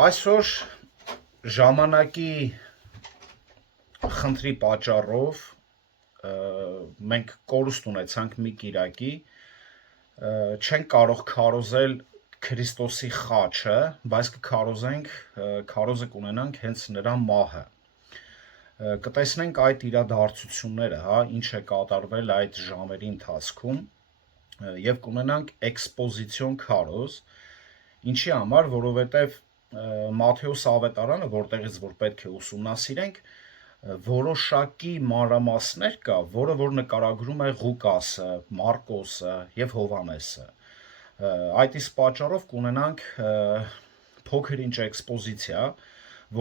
Այսօր ժամանակի խնդրի պատճառով մենք կորուստ ունեցանք մի կիրակի, չենք կարող քարոզել Քրիստոսի խաչը, բայց քարոզը կունենանք հենց նրա մահը։ Կտեսնենք այդ իրադարձությունները, ինչ է կատարվել այդ ժամերի ընթացքում, եւ կունենանք էքսպոզիցիոն քարոզ, ինչի համար, որովհետեւ Մատթեոս ավետարանը, որտեղից որ պետք է ուսումնասիրենք, որոշակի մանրամասներ կա, որը որ նկարագրում է Ղուկասը, Մարկոսը եւ Հովհաննեսը։ Այդ իսկ պատճառով կունենանք փոքր-ինչ էքսպոզիցիա,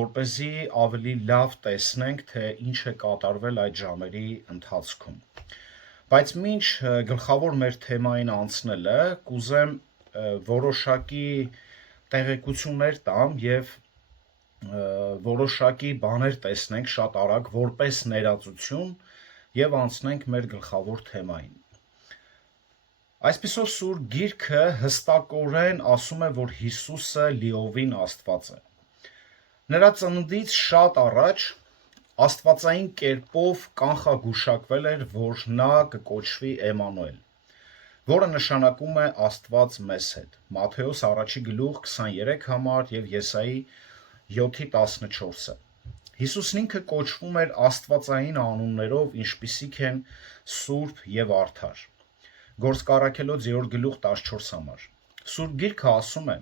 որպեսզի ավելի լավ տեսնենք, թե ինչ է կատարվել այդ ժամերի ընթացքում։ Բայց մինչ գլխավոր մեր թեմային անցնելը, կուզեմ որոշակի տեղեկություններ տամ եւ որոշակի բաներ տեսնենք շատ արագ որպես ներածություն եւ անցնենք մեր գլխավոր թեմային։ Այսպիսով Սուրբ Գիրքը հստակորեն ասում է, որ Հիսուսը լիովին Աստված է։ Նրա ծննդից շատ առաջ աստվածային կերպով կանխագուշակվել էր, որ նա կկոչվի Էմանուել, որը նշանակում է Աստված մեզ հետ։ Մատթեոս 1:23 համար եւ Եսայի 7:14-ը։ Հիսուսն ինքը կոչվում էր աստվածային անուններով, ինչպիսիք են Սուրբ եւ Արդար։ Գործք Առաքելոց 2:14 համար։ Սուրբ Գիրքը ասում է,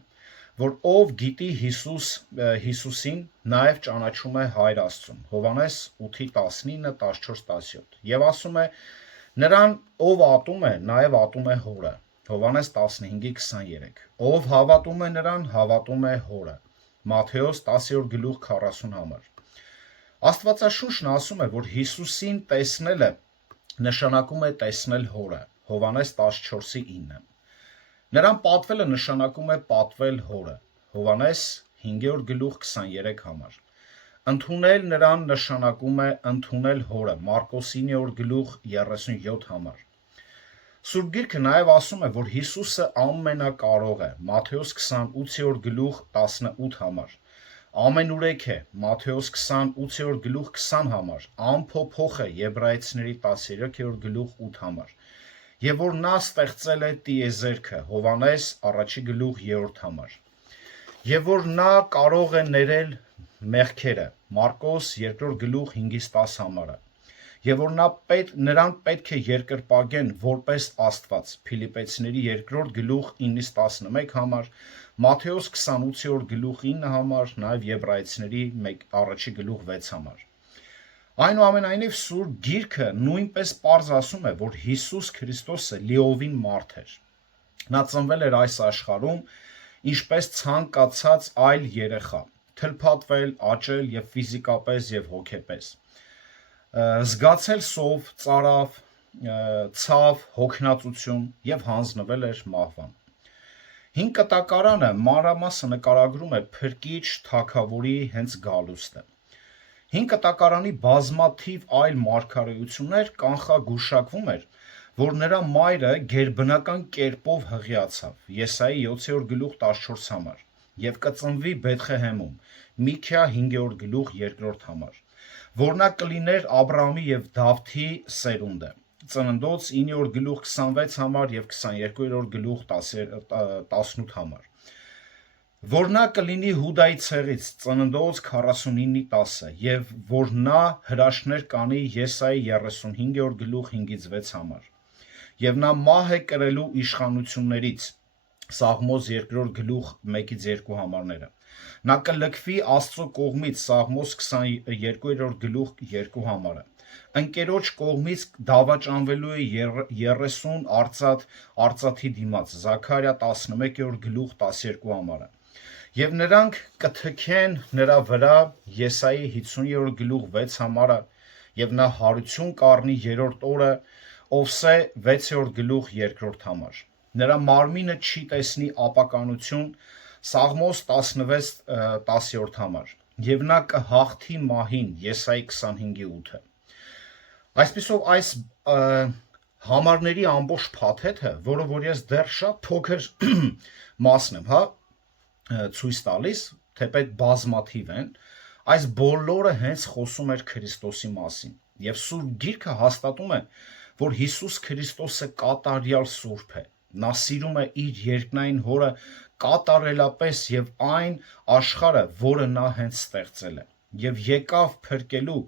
որ ով գիտի Հիսուսին, նաև ճանաչում է Հայր Աստծուն։ Հովհաննես 8:19, 14-17։ Եվ ասում է, նրան ով ատում է, նաև ատում է Հորը։ Հովհաննես 15:23։ Ով հավատում է նրան, հավատում է Հորը։ Մատթեոս 10:40 համար։ Աստվածաշունչն ասում է, որ Հիսուսին տեսնելը նշանակում է տեսնել Հորը։ Հովհաննես 14:9։ Նրան պատվելը նշանակում է պատվել Հորը։ Հովհաննես 5:23 համար։ Ընդունել նրան նշանակում է ընդունել Հորը։ Մարկոս 9:37 համար։ Սուրբ Գիրքը նաև ասում է, որ Հիսուսը ամենակարող է։ Մատթեոս 28:18 համար։ Ամենուրեք է։ Մատթեոս 28:20 համար։ Անփոփոխ է։ Եբրայեցիների 13:8 համար։ Եվ որ նա ստեղծել է տիեզերքը, Հովհաննես 1:3 համար։ Եվ որ նա կարող է ներել մեղքերը, Մարկոս 2:5-10 համարը։ Եվ որ նրան պետք է երկրպագեն որպես Աստված, Փիլիպպեցիների 2:9-11 համար, Մատթեոս 28:9 համար, նաև Եբրայեցիների 1:6 համար։ Այնուամենայնիվ Սուրբ Գիրքը նույնպես պարզ ասում է, որ Հիսուս Քրիստոսը լիովին մարդ էր։ Նա ծնվել էր այս աշխարհում ինչպես ցանկացած այլ երեխա, թլփատվել, աճել եւ ֆիզիկապես եւ հոգեպես, զգացել սով, ծարավ, ցավ, հոգնածություն եւ հանձնվել էր մահվան։ Հին կտակարանը մանրամասը նկարագրում է փրկիչ թագավորի հենց գալուստը։ Հին կտակարանի բազմաթիվ այլ մարգարեություններ կանխագուշակվում էր, որ նրա մայրը գերբնական կերպով հղիացավ, Եսայի 7:14 համար, եւ կծնվի Բեթղեհեմում, Միքիա 5:2 համար, որ նա կլիներ Աբրահամի եւ Դավթի սերունդը, Ծննդոց 9:26 համար եւ 22:18 համար, որ նա կլինի Հուդայի ցեղից, Ծննդոց 49:10, եւ որ նա հրաշքներ կանի Եսայի 35:5-6 համար, եւ նա մահ է կրելու իշխանություններից, Սաղմոս 2:1-2 համարները, նա կլքվի Աստծո կողմից, Սաղմոս 22:2 համարը, ընկերոջ կողմից դավաճանվելու է 30 արծաթի դիմաց, Զաքարիա 11:12 համարը, եւ նրանք կթքեն նրա վրա, Եսայի 50:6 համարը, եւ նա հարություն կառնի երրորդ օրը, Ովսե 6:2 համար, նրա մարմինը չի տեսնի ապականություն, Սաղմոս 16:10 համար, եւ նա կհաղթի մահին, Եսայի 25:8։ Այսպիսով այս համարների ամբողջ փաթեթը, որը որ ես դեռ շատ փոքր մասն եմ, ցույց տալիս, թեպետ բազմաթիվ են, այս բոլորը հենց խոսում էր Քրիստոսի մասին։ Եվ Սուրբ Գիրքը հաստատում է, որ Հիսուս Քրիստոսը կատարյալ Սուրբ է։ Նա սիրում է իր երկնային Հորը կատարելապես եւ այն աշխարհը, որը նա հենց ստեղծել է, եւ եկավ փրկելու,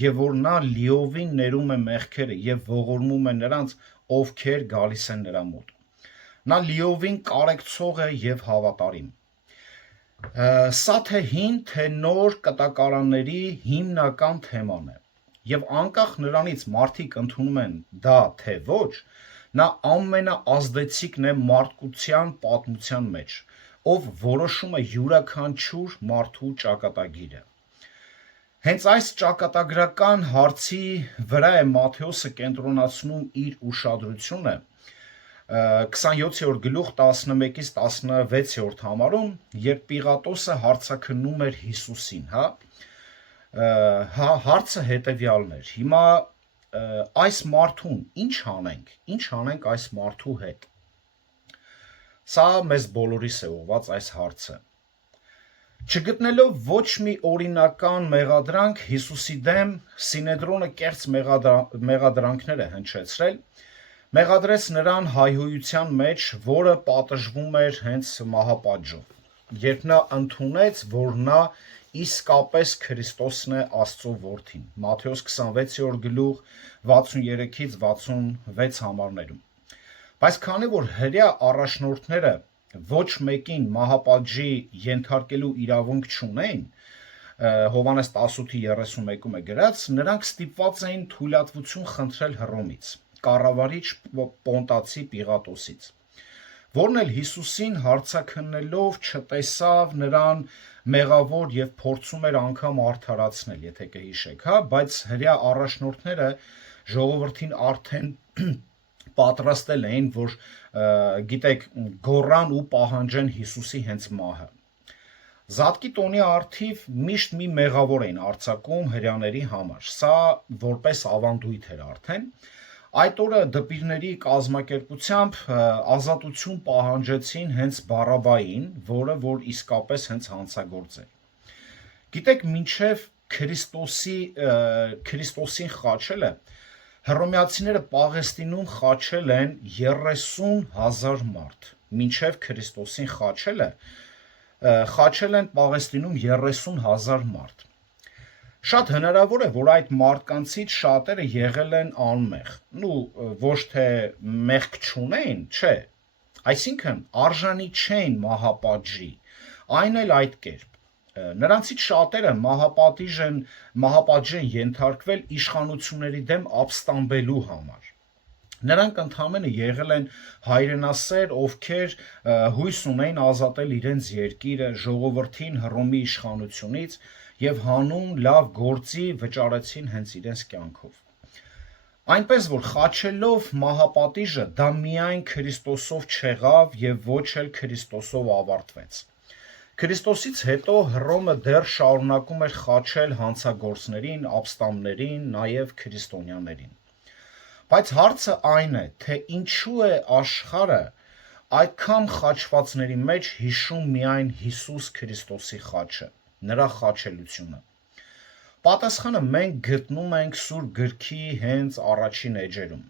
եւ որ նա լիովին ներում է մեղքերը եւ ողորմում է նրանց, ովքեր գալիս են նրա մոտ։ Նա լիովին կարեկցող է եւ հավատարիմ։ Սա թե հին, թե նոր կտակարանների հիմնական թեման է։ Եվ անկախ նրանից մարդիկ ընդունում են դա թե ոչ, նա ամենաազդեցիկն է մարդկության պատմության մեջ, ով որոշում է յուրաքանչյուր մարդու ճակատագիրը։ Հենց այս ճակատագրական հարցի վրա է Մատթեոսը կենտրոնացնում իր ուշադրությունը 27-րդ գլուխ 11-ից 16-րդ համարում, երբ Պիղատոսը հարցաքննում էր Հիսուսին, հարցը հետևյալն էր. հիմա այս մարդուն ինչ անենք այս մարդու հետ։ Սա մեզ բոլորիս է ուղված այս հարցը։ Չգտնելով ոչ մի օրինական մեղադրանք Հիսուսի դեմ, Սինեդրոնը կեղծ մեղադրանքներ է հնչեցրել, մեղադրեց նրան հայհոյության մեջ, որը պատժվում էր հենց մահապատժով, երբ նա ընդունեց, որ նա իսկապես Քրիստոսն է Աստծո որդին, Մատթեոս 26-րդ գլուխ 63-ից 66 համարներում։ Բայց քանի որ հրեա առաջնորդները ոչ մեկին մահապատժի ենթարկելու իրավունք չունեին, Հովհաննես 18:31-ում է գրած, նրանք ստիպված էին թույլատվություն խնդրել Հռոմից, կառավարիչ Պոնտացի Պիղատոսից, որն էլ Հիսուսին հարցաքննելով չտեսավ նրան մեղավոր եւ փորձում էր անգամ արդարացնել, եթե կհիշեք, բայց հրեա առաջնորդները ժողովրդին արդեն պատրաստել էին, որ գիտեք, գոռան ու պահանջեն Հիսուսի հենց մահը։ Զատկի տոնի առթիվ միշտ մի մեղավոր էին արձակում հրեաների համար, սա որպես ավանդույթ էր արդեն։ Այդ օրը դպիրների կազմակերպությամբ ազատություն պահանջեցին հենց Բարաբային, որը որ իսկապես հենց հանցագործ էր։ Գիտեք, մինչև Քրիստոսին խաչելը հռոմեացիները Պաղեստինում խաչել են 30,000 մարդ, մինչև Քրիստոսին խաչել են Պաղեստինում 30,000 մարդ։ Շատ հնարավոր է, որ այդ մարդկանցից շատերը եղել են անմեղ, ոչ թե մեղք չունեին, չէ, այսինքն արժանի չէին մահապատժի, այն էլ այդ կերպ։ Նրանցից շատերը մահապատժ են ենթարկվել իշխանությունների դեմ ապստամբելու համար։ Նրանք ընդամենը եղել են հայրենասեր, ովքեր հույս ունեին ազատել իրենց երկիրը ժողովրդին Հռոմի իշխանությունից եւ հանուն լավ գործի վճարեցին հենց իրենց կյանքով։ Այնպես որ խաչելով մահապատիժը դա միայն Քրիստոսով չեղավ եւ ոչ էլ Քրիստոսով ավարտվեց։ Քրիստոսից հետո Հռոմը դեռ շարունակում էր խաչել հանցագործներին, ապստամբներին, նաեւ քրիստոնյաներին։ Բայց հարցը այն է, թե ինչու է աշխարհը այդքան խաչվածների մեջ հիշում միայն Հիսուս Քրիստոսի խաչը, նրա խաչելությունը։ Պատասխանը մենք գտնում ենք Սուրբ Գրքի հենց առաջին էջերում։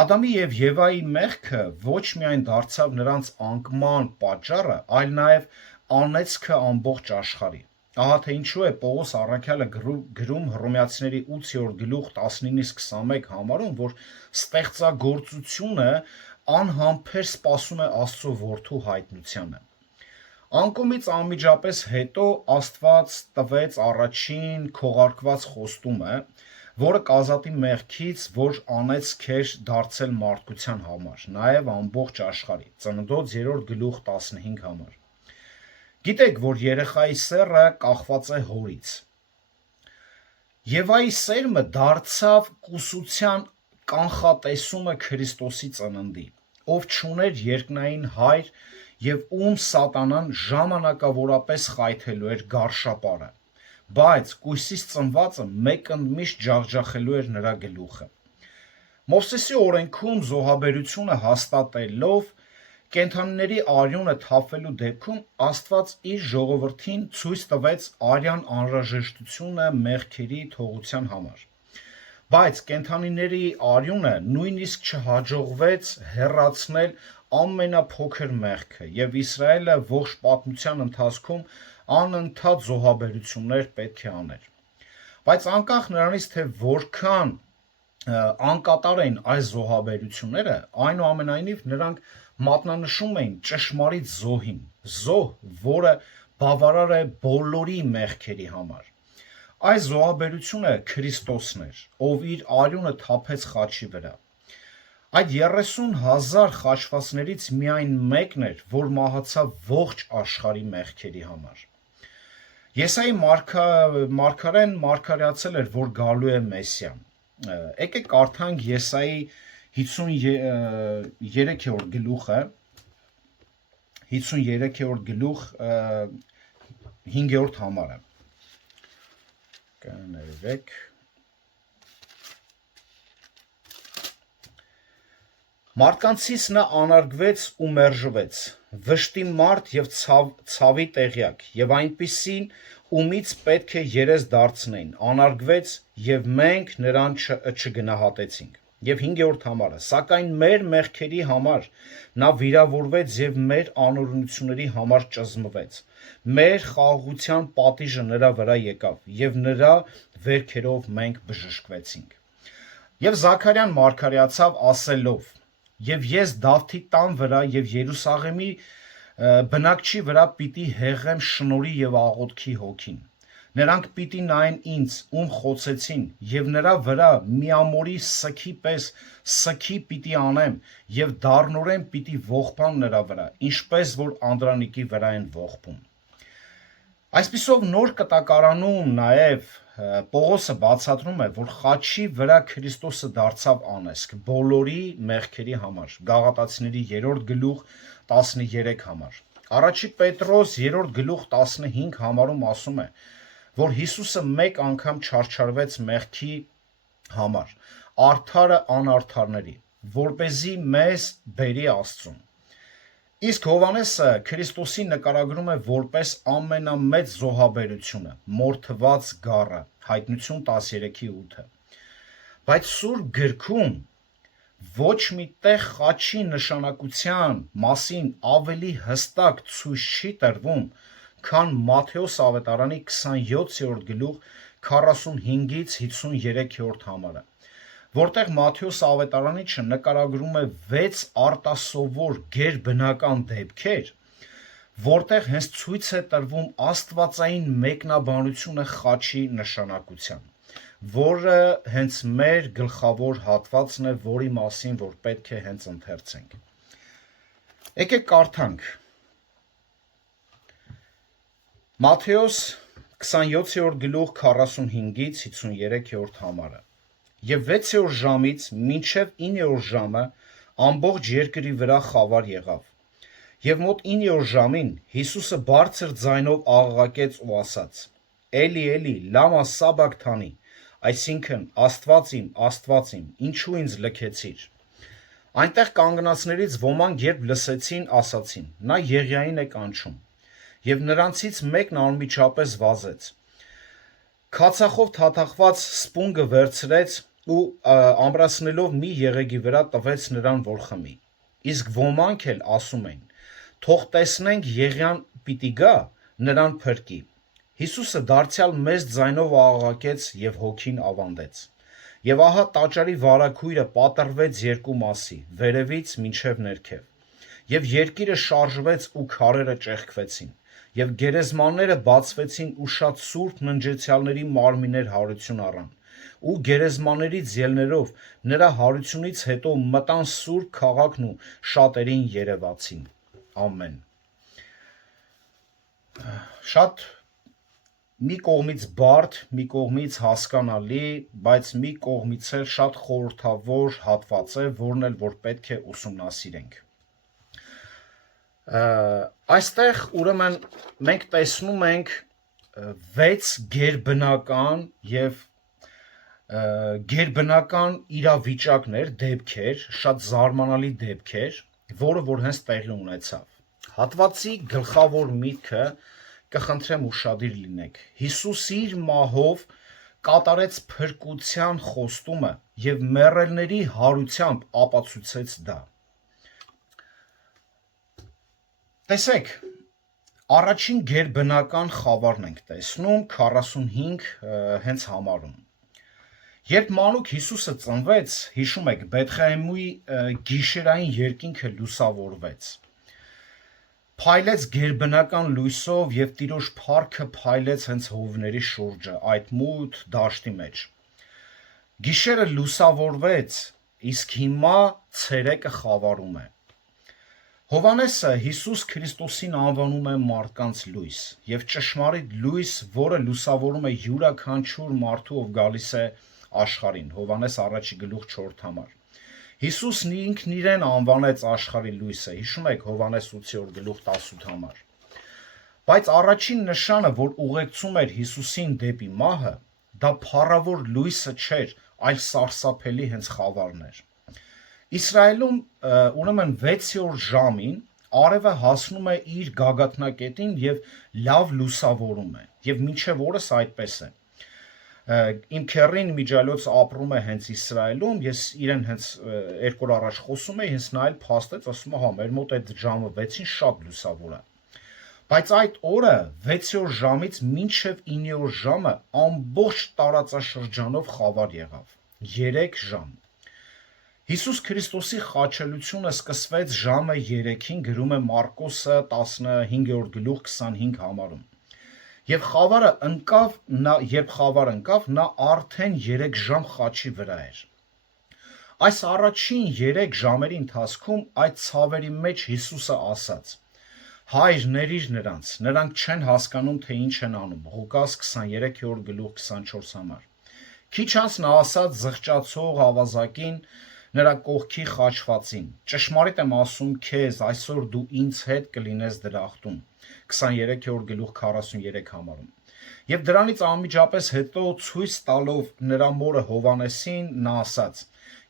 Ադամի եւ Եվայի մեղքը ոչ միայն դարձավ նրանց անկման պատճառը, այլ նաեւ անեծքը ամբողջ աշխարհի։ Ահա թե ինչու է Պողոս առաքյալը գրում Հռոմեացիների 8-րդ գլուխ 19-ից 21 համարում, որ ստեղծագործությունը անհամբեր սպասում է Աստծո որդու հայտնությանը։ Անկումից անմիջապես հետո Աստված տվեց առաջին քողարկված խոստումը, որը կազատի մեղքից, որ անեծք էր դարձել մարդկության համար, նաև ամբողջ աշխարհի, Ծննդոց 3-րդ գլուխ 15 համար։ Գիտեք, որ երեխայի սեռը կախված է հորից։ Եվայի սերմը դարձավ կուսության կանխատեսումը Քրիստոսի ծննդի, ով չուներ երկնային հայր եւ ում սատանան ժամանակավորապես խայթելու էր գարշապարը, բայց կույսից ծնվածը մեկընդմիշտ ջախջախելու էր նրա գլուխը։ Մովսեսի օրենքում զոհաբերությունը հաստատելով կենդանիների արյունը թափվելու դեպքում Աստված իր ժողովրդին ցույց տվեց արյան անհրաժեշտությունը մեղքերի թողության համար։ Բայց կենդանիների արյունը նույնիսկ չհաջողվեց հեռացնել ամենափոքր մեղքը, եւ Իսրայելը ողջ պատմության ընթացքում անընդհատ զոհաբերություններ պետք է աներ։ Բայց անկախ նրանից, թե որքան անկատար էին այս զոհաբերությունները, այնուամենայնիվ նրանք մատնանշում էին ճշմարիտ զոհին, զոհ, որը բավարար է բոլորի մեղքերի համար։ Այս զոհաբերությունը Քրիստոսն էր, ով իր արյունը թափեց խաչի վրա։ Այդ 30,000 խաչվածներից միայն մեկն էր, որ մահացավ ողջ աշխարհի մեղքերի համար։ Եսայի մարգարեն մարգարեացել էր, որ գալու է Մեսիան։ Եկեք կարդանք Եսայի 53-րդ գլուխը, 53-րդ գլուխ 5-րդ համարը։ Կներեք։ Մարդկանցից նա անարգվեց ու մերժվեց, վշտի մարդ և ցավի տեղյակ, և այնպիսին, ումից պետք է երես դարձնեին, անարգվեց, և մենք նրան չգնահատեցինք։ Եվ 5-րդ համարը, սակայն մեր մեղքերի համար նա վիրավորվեց և մեր անօրենությունների համար ճզմվեց, մեր խաղաղության պատիժը նրա վրա եկավ, և նրա վերքերով մենք բժշկվեցինք։ Եվ Զաքարյան մարգարեացավ ասելով. «Եվ ես Դավթի տան վրա և Երուսաղեմի բնակչի վրա պիտի հեղեմ շնորհի և աղոթքի հոգին։ Նրանք պիտի նայեն ինձ, ում խոցեցին, և նրա վրա միամորի սգի պես սգի պիտի անեմ, և դառնորեն պիտի ողբամ նրա վրա, ինչպես որ անդրանիկի վրա են ողբում»։ Այսպիսով նոր կտակարանում նաև Պողոսը բացատրում է, որ խաչի վրա Քրիստոսը դարձավ անեծք բոլորի մեղքերի համար, Գաղատացիների 3-րդ գլուխ 13 համար։ Առաջի Պետրոս 3-րդ գլուխ 15 համարում ասում է, որ Հիսուսը մեկ անգամ չարչարվեց մեղքի համար, արդարը անարդարների, որպեսզի մեզ բերի Աստծուն։ Իսկ Հովհաննեսը Քրիստոսին նկարագրում է որպես ամենամեծ զոհաբերությունը, մորթված գառը, Հայտնություն 13:8։ Բայց Սուրբ Գրքում ոչ մի տեղ խաչի նշանակության մասին ավելի հստակ ցույց չի տրվում, քան Մատթեոս ավետարանի 27-րդ գլուխ 45-ից 53-րդ համարը, որտեղ Մատթեոս ավետարանիչը նկարագրում է 6 արտասովոր գերբնական դեպքեր, որտեղ հենց ցույց է տրվում աստվածային մեկնաբանությունը խաչի նշանակության, որը հենց մեր գլխավոր հատվածն է, որի մասին որ պետք է հենց ընթերցենք։ Եկեք կարդանք Մատթեոս 27-րդ գլուխ 45-ից 53-րդ համարը։ Եվ 6-րդ ժամից մինչև 9-րդ ժամը ամբողջ երկրի վրա խավար եղավ։ Եվ մոտ 9-րդ ժամին Հիսուսը բարձր ձայնով աղաղակեց ու ասաց. «Էլի, Էլի, լամա սաբաքթանի», այսինքն Աստված իմ, ինչու ինձ լքեցիր։ Այնտեղ կանգնածներից ոմանք երբ լսեցին, ասացին. նա Եղիային է կանչում։ Եվ նրանցից մեկն անմիջապես վազեց, քացախով թաթախված սպունգը վերցրեց ու ամրացնելով մի եղեգի վրա տվեց նրան, որ խմի։ Իսկ ոմանք էլ ասում էին. թող տեսնենք Եղիան պիտի գա, նրան փրկի։ Հիսուսը դարձյալ մեծ ձայնով աղաղակեց և հոգին ավանդեց։ Եվ ահա տաճարի վարագույրը պատռվեց երկու մասի, վերևից մինչև ներքև, և երկիրը շարժվեց ու քարերը ճեղքվեցին, և գերեզմանները բացվեցին ու շատ սուրբ ննջեցյալների մարմիններ հարություն առան, ու գերեզմաններից ելնելով նրա հարությունից հետո մտան սուրբ քաղաքն ու շատերին երևացին։ Ամեն։ Շատ մի կողմից բարդ, մի կողմից հասկանալի, բայց մի կողմից էլ շատ խորհրդավոր հատված է, որն էլ որ պետք է ուսումնասիրենք։ Այստեղ ուրեմն մենք տեսնում ենք 6 գերբնական և գերբնական իրավիճակներ, դեպքեր, շատ զարմանալի դեպքեր, որը որ հենց տեղի ունեցավ։ Հատվածի գլխավոր միտքը կխնդրեմ ուշադիր լինեք։ Հիսուսը իր մահով կատարեց փրկության խոստումը եւ մեռելների հարությամբ ապացուցեց դա։ Տեսեք, առաջին գերբնական խավարն ենք տեսնում 45 հենց համարում։ Երբ մանուկ Հիսուսը ծնվեց, հիշում եք, Բեթխեհեմի գիշերային երկինքը լուսավորվեց։ Փայլեց գերբնական լույսով եւ Տիրոջ փառքը փայլեց հենց հովների շուրջը, այդ մութ դաշտի մեջ։ Գիշերը լուսավորվեց, իսկ հիմա ցերեկը խավարում է։ Հովհաննեսը Հիսուս Քրիստոսին անվանում է մարդկանց լույս եւ ճշմարիտ լույս, որը լուսավորում է յուրաքանչյուր մարդու, ով գալիս է աշխարհին։ Հովհաննես 1:4 համար։ Հիսուսն ինքն իրեն անվանեց աշխարհի լույսը, հիշում եք Հովհաննես 8:18 համար։ Բայց առաջին նշանը, որ ուղեկցում էր Հիսուսին դեպի մահը, դա փառավոր լույսը չէր, այլ սարսափելի հենց խավարն էր։ Իսրայելում ուրեմն 6-րդ ժամին արևը հասնում է իր գագաթնակետին եւ լավ լուսավորում է, եւ մինչեւ օրս այդպես է։ Իմ քեռին միջալոց ապրում է հենց Իսրայելում, ես իրեն հենց 2 օր առաջ խոսում էի, հենց նա էլ փաստեց, ասում է, հա, մեր մոտ այդ ժամը 6-ին շատ լուսավոր է։ Բայց այդ օրը 6-րդ ժամից մինչև 9-րդ ժամը ամբողջ տարածաշրջանով խավար եղավ։ 3 ժամ։ Հիսուս Քրիստոսի խաչելությունը սկսվեց ժամը 3-ին, գրում է Մարկոսը 15:25 համարում։ Երբ խավարը ընկավ, նա արդեն 3 ժամ խաչի վրա էր։ Այս առաջին 3 ժամերի ընթացքում այդ ցավերի մեջ Հիսուսը ասաց. Հայր, ների՛ր նրանց, նրանք չեն հասկանում, թե ինչ են անում։ Ղուկաս 23:24 համար։ Քիչ անց նա ասաց զղջացող ավազակին, նրա կողքի խաչվածին. ճշմարիտ եմ ասում քեզ, այսօր դու ինձ հետ կլինես դրախտում, 23:43 համարում։ Եւ դրանից անմիջապես հետո ցույց տալով նրա մորը Հովհաննեսին, նա ասաց.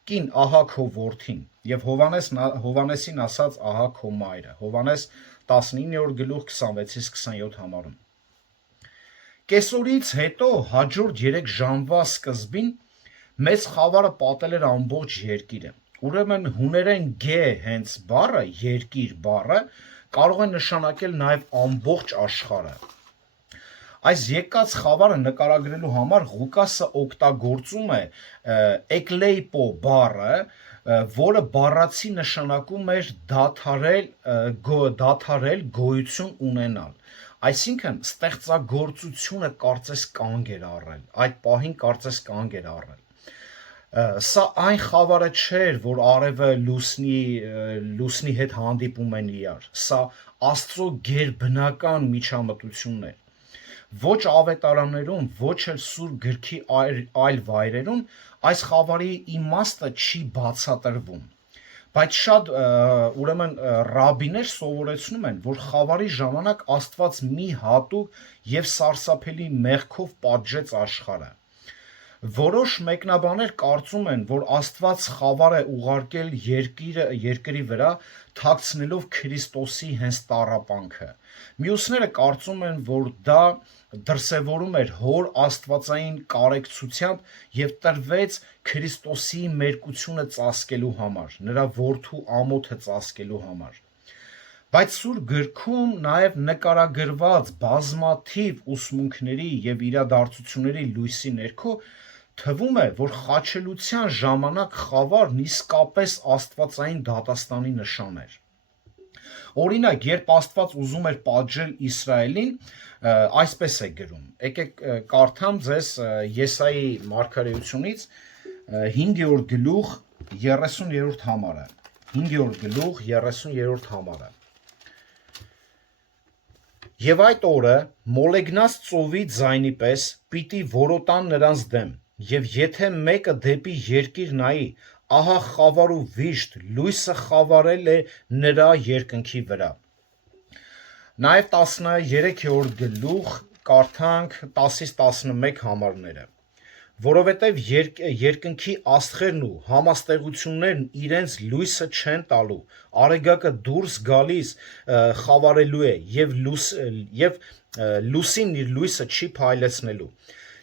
Կին, ահա քո որդին, եւ Հովհաննեսին ասաց, ահա քո մայրը, Հովհաննես 19:26-27 համարում։ Կեսօրից հետո հաջորդ 3 ժամվա սկզբին մեծ խավարը պատել էր ամբողջ երկիրը։ Ուրեմն հուներեն գե հենց բառը, երկիր բառը, կարող է նշանակել նաև ամբողջ աշխարհը։ Այս եկած խավարը նկարագրելու համար Ղուկասը օգտագործում է էկլեյպո բառը, որը բառացի նշանակում էր դադարել, գոյություն ունենալ։ Այսինքն ստեղծագործությունը կարծես կանգ էր առել, այդ պահին կարծես կանգ էր առել։ Սա այն խավարը չէր, որ արևը լուսնի հետ հանդիպում են իրար, սա Աստծո գերբնական միջամտությունն էր։ Ոչ ավետարաններում, ոչ էլ Սուրբ գրքի այլ վայրերում այս խավարի իմաստը չի բացատրվում։ Բայց շատ ուրեմն ռաբիներ սովորեցնում են, որ խավարի ժամանակ Աստված մի հատուկ եւ սարսափելի մեղքով պատժեց աշխարհը։ Որոշ մեկնաբաններ կարծում են, որ Աստված խավար է ուղարկել երկրի վրա, թաքցնելով Քրիստոսի հենց տառապանքը։ Մյուսները կարծում են, որ դա դրսևորում էր հոր աստվածային կարեկցությամբ եւ տրվեց Քրիստոսի մերկությունը ծածկելու համար, նրա որդու ամոթը ծածկելու համար։ Բայց Սուրբ գրքում նաև նկարագրված բազմաթիվ ուսմունքների եւ իրադարձությունների լույսի ներքո թվում է, որ խաչելության ժամանակ խավարն իսկապես աստվածային դատաստանի նշան էր։ Օրինակ, երբ Աստված ուզում էր պատժել Իսրայելին, այսպես է գրում։ Եկեք կարդամ ձեզ Եսայի մարգարեությունից 5-րդ գլուխ 30-րդ համարը։ 5-րդ գլուխ 30-րդ համարը։ Եվ այդ օրը մոլեգնած ծովի ձայնի պես պիտի որոտան նրանց դեմ, եւ եթե մեկը դեպի երկիր նայի, ահա խավար ու վիշտ, լույսը խավարել է նրա երկնքի վրա։ Նաեւ 13-րդ գլուխ կարդանք 10-ից 11 համարները։ որովհետև երկնքի աստղերն ու համաստեղություններն իրենց լույսը չեն տալու, արեգակը դուրս գալիս խավարելու է և լուսինն իր լույսը չի փայլեցնելու։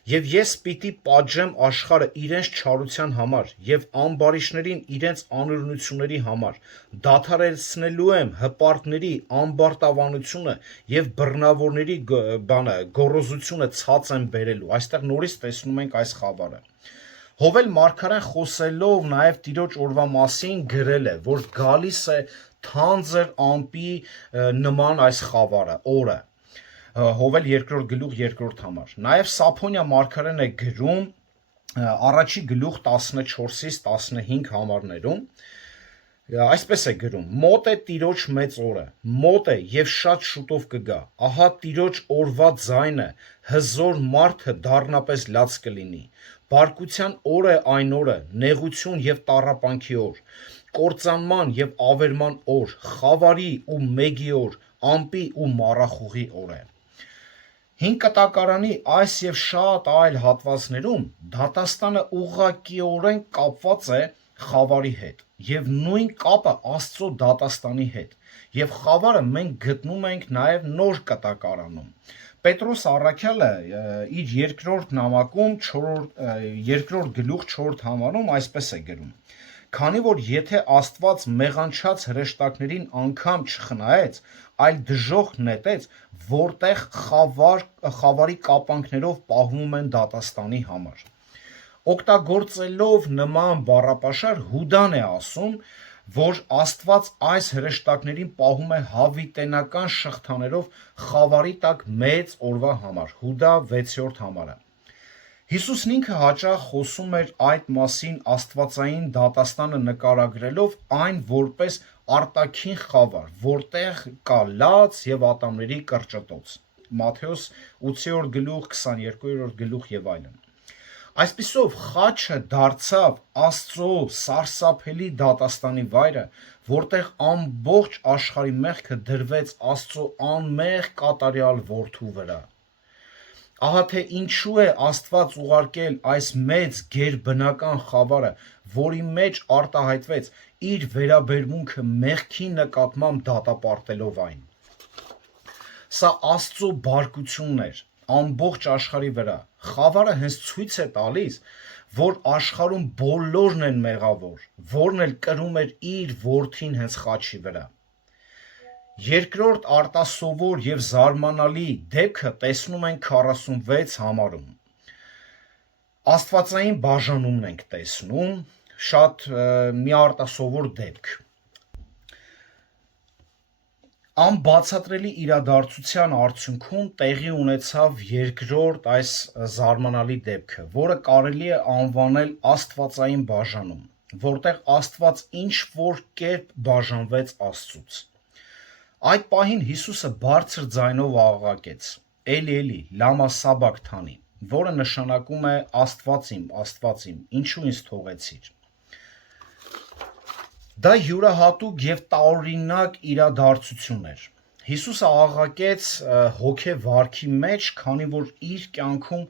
Եվ ես պիտի պատժեմ աշխարհը իրենց չարության համար և ամբարիշտներին իրենց անօրենությունների համար, դադարեցնելու եմ հպարտների ամբարտավանությունը և բռնավորների գոռոզությունը ցած եմ բերելու։ Այստեղ նորից տեսնում ենք այս խավարը։ Հովել մարգարեն խոսելով նաև Տիրոջ օրվա մասին գրել է, որ գալիս է թանձր ամպի նման այս խավարը, օրը։ Հովել 2-րդ գլուխ 2-րդ համար։ Նաև Սափոնյա մարգարեն է գրում առաջի գլուխ 14-ից 15 համարներում, այսպես է գրում. մոտ է Տիրոջ մեծ օրը, մոտ է և շատ շուտով կգա, ահա Տիրոջ օրվա ձայնը, հզոր մարդը դառնապես լաց կլինի, բարկության օր է այն օրը, նեղություն և տառապանքի օր, կործանման և ավերման օր, խավարի ու մեգի օր, ամպի ու մառախուղի օր է։ Հին կտակարանի այս և շատ այլ հատվածներում դատաստանը ուղղակիորեն կապված է խավարի հետ և նույն կապը Աստծո դատաստանի հետ, և խավարը մենք գտնում ենք նաև Նոր կտակարանում։ Պետրոս առաքյալը իր երկրորդ նամակում 2-րդ գլուխ 4 համարում այսպես է գրում. քանի որ եթե Աստված մեղանչած հրեշտակներին անգամ չխնայեց, այլ դժոխք նետեց, որտեղ խավարի կապանքներով պահվում են դատաստանի համար։ Օգտագործելով նման բառապաշար Հուդան է ասում, որ Աստված այս հրեշտակներին պահում է հավիտենական շղթաներով խավարի տակ մեծ օրվա համար, Հուդա 6-րդ համարը։ Հիսուսն ինքը հաճախ խոսում էր այդ մասին աստվածային դատաստանը նկարագրելով այն որպես արտաքին խավար, որտեղ կա լաց և ատամների կրճտոց, Մատթեոս 8-րդ գլուխ, 22-րդ գլուխ և այլն։ Այսպիսով խաչը դարձավ Աստծո սարսափելի դատաստանի վայրը, որտեղ ամբողջ աշխարհի մեղքը դրվեց Աստծո անմեղ կատարյալ որդու վրա։ Ահա թե ինչու է Աստված ուղարկել այս մեծ գերբնական խավարը, որի մեջ արտահայտվեց իր վերաբերմունքը մեղքի նկատմամբ դատապարտելով այն։ Սա Աստծո բարկությունն էր ամբողջ աշխարհի վրա։ Խավարը հենց ցույց է տալիս, որ աշխարհում բոլորն են մեղավոր, որն էլ կրում էր իր որդին հենց խաչի վրա։ Երկրորդ արտասովոր և զարմանալի դեպքը տեսնում ենք 46 համարում։ Աստվածային բաժանումն ենք տեսնում, շատ մի արտասովոր դեպք։ Անբացատրելի իրադարձության արդյունքում տեղի ունեցավ երկրորդ այս զարմանալի դեպքը, որը կարելի է անվանել աստվածային բաժանում, որտեղ Աստված ինչ-որ կերպ բաժանվեց Աստծուց։ Այդ պահին Հիսուսը բարձր ձայնով աղաղակեց. «Էլի, էլի, լամա սաբաքթանի», որը նշանակում է Աստված իմ, ինչու ինձ թողեցիր։ Դա յուրահատուկ և տարօրինակ իրադարձություն էր։ Հիսուսը աղաղակեց հոգեվարքի մեջ, քանի որ իր կյանքում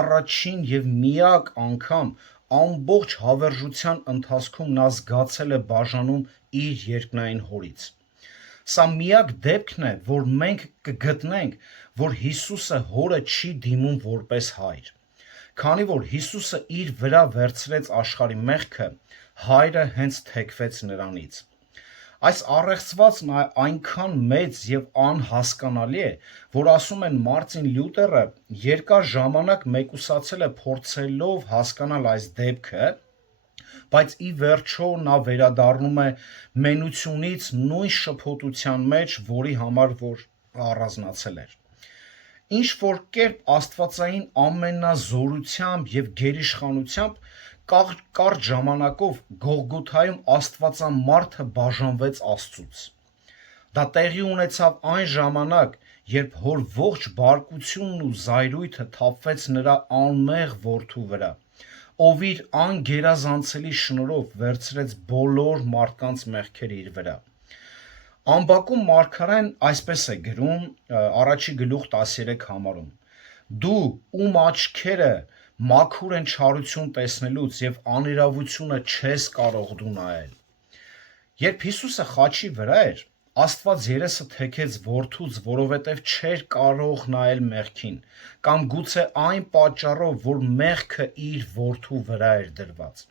առաջին և միակ անգամ ամբողջ հավերժության ընթացքում նա զգացել է բաժանում իր երկնային Հորից։ Սա միակ դեպքն է, որ մենք կգտնենք, որ Հիսուսը Հորը չի դիմում որպես Հայր։ Քանի որ Հիսուսը իր վրա վերցրեց աշխարհի մեղքը, Հայրը հենց թեքվեց նրանից։ Այս առեղծվածն այնքան մեծ և անհասկանալի է, որ ասում են Մարտին Լյութերը երկար ժամանակ մեկուսացել է փորձելով հասկանալ այս դեպքը, բայց ի վերջո նա վերադառնում է մենությունից նույն շփոթության մեջ, որի համար որ առանձնացել էր։ Ինչ-որ կերպ աստվածային ամենազորությամբ և գերիշխանությամբ կարճ ժամանակով Գողգոթայում աստվածամարդը բաժանվեց Աստծուց։ Դա տեղի ունեցավ այն ժամանակ, երբ Հոր ողջ բարկությունն ու զայրույթը թափվեց նրա անմեղ որդու վրա, ով իր անգերազանցելի շնորհով վերցրեց բոլոր մարդկանց մեղքերը իր վրա։ Ամբակում մարգարեն այսպես է գրում առաջի գլուխ 13 համարում. «Դու ում աչքերը մաքուր են չարություն տեսնելուց եւ անիրավությունը չես կարող դու նայել։ Երբ Հիսուսը խաչի վրա էր, Աստված երեսը թեքեց որդուց, որովհետև չէր կարող նայել մեղքին, կամ գուցե այն պատճառով, որ մեղքը իր որդու վրա էր դրված։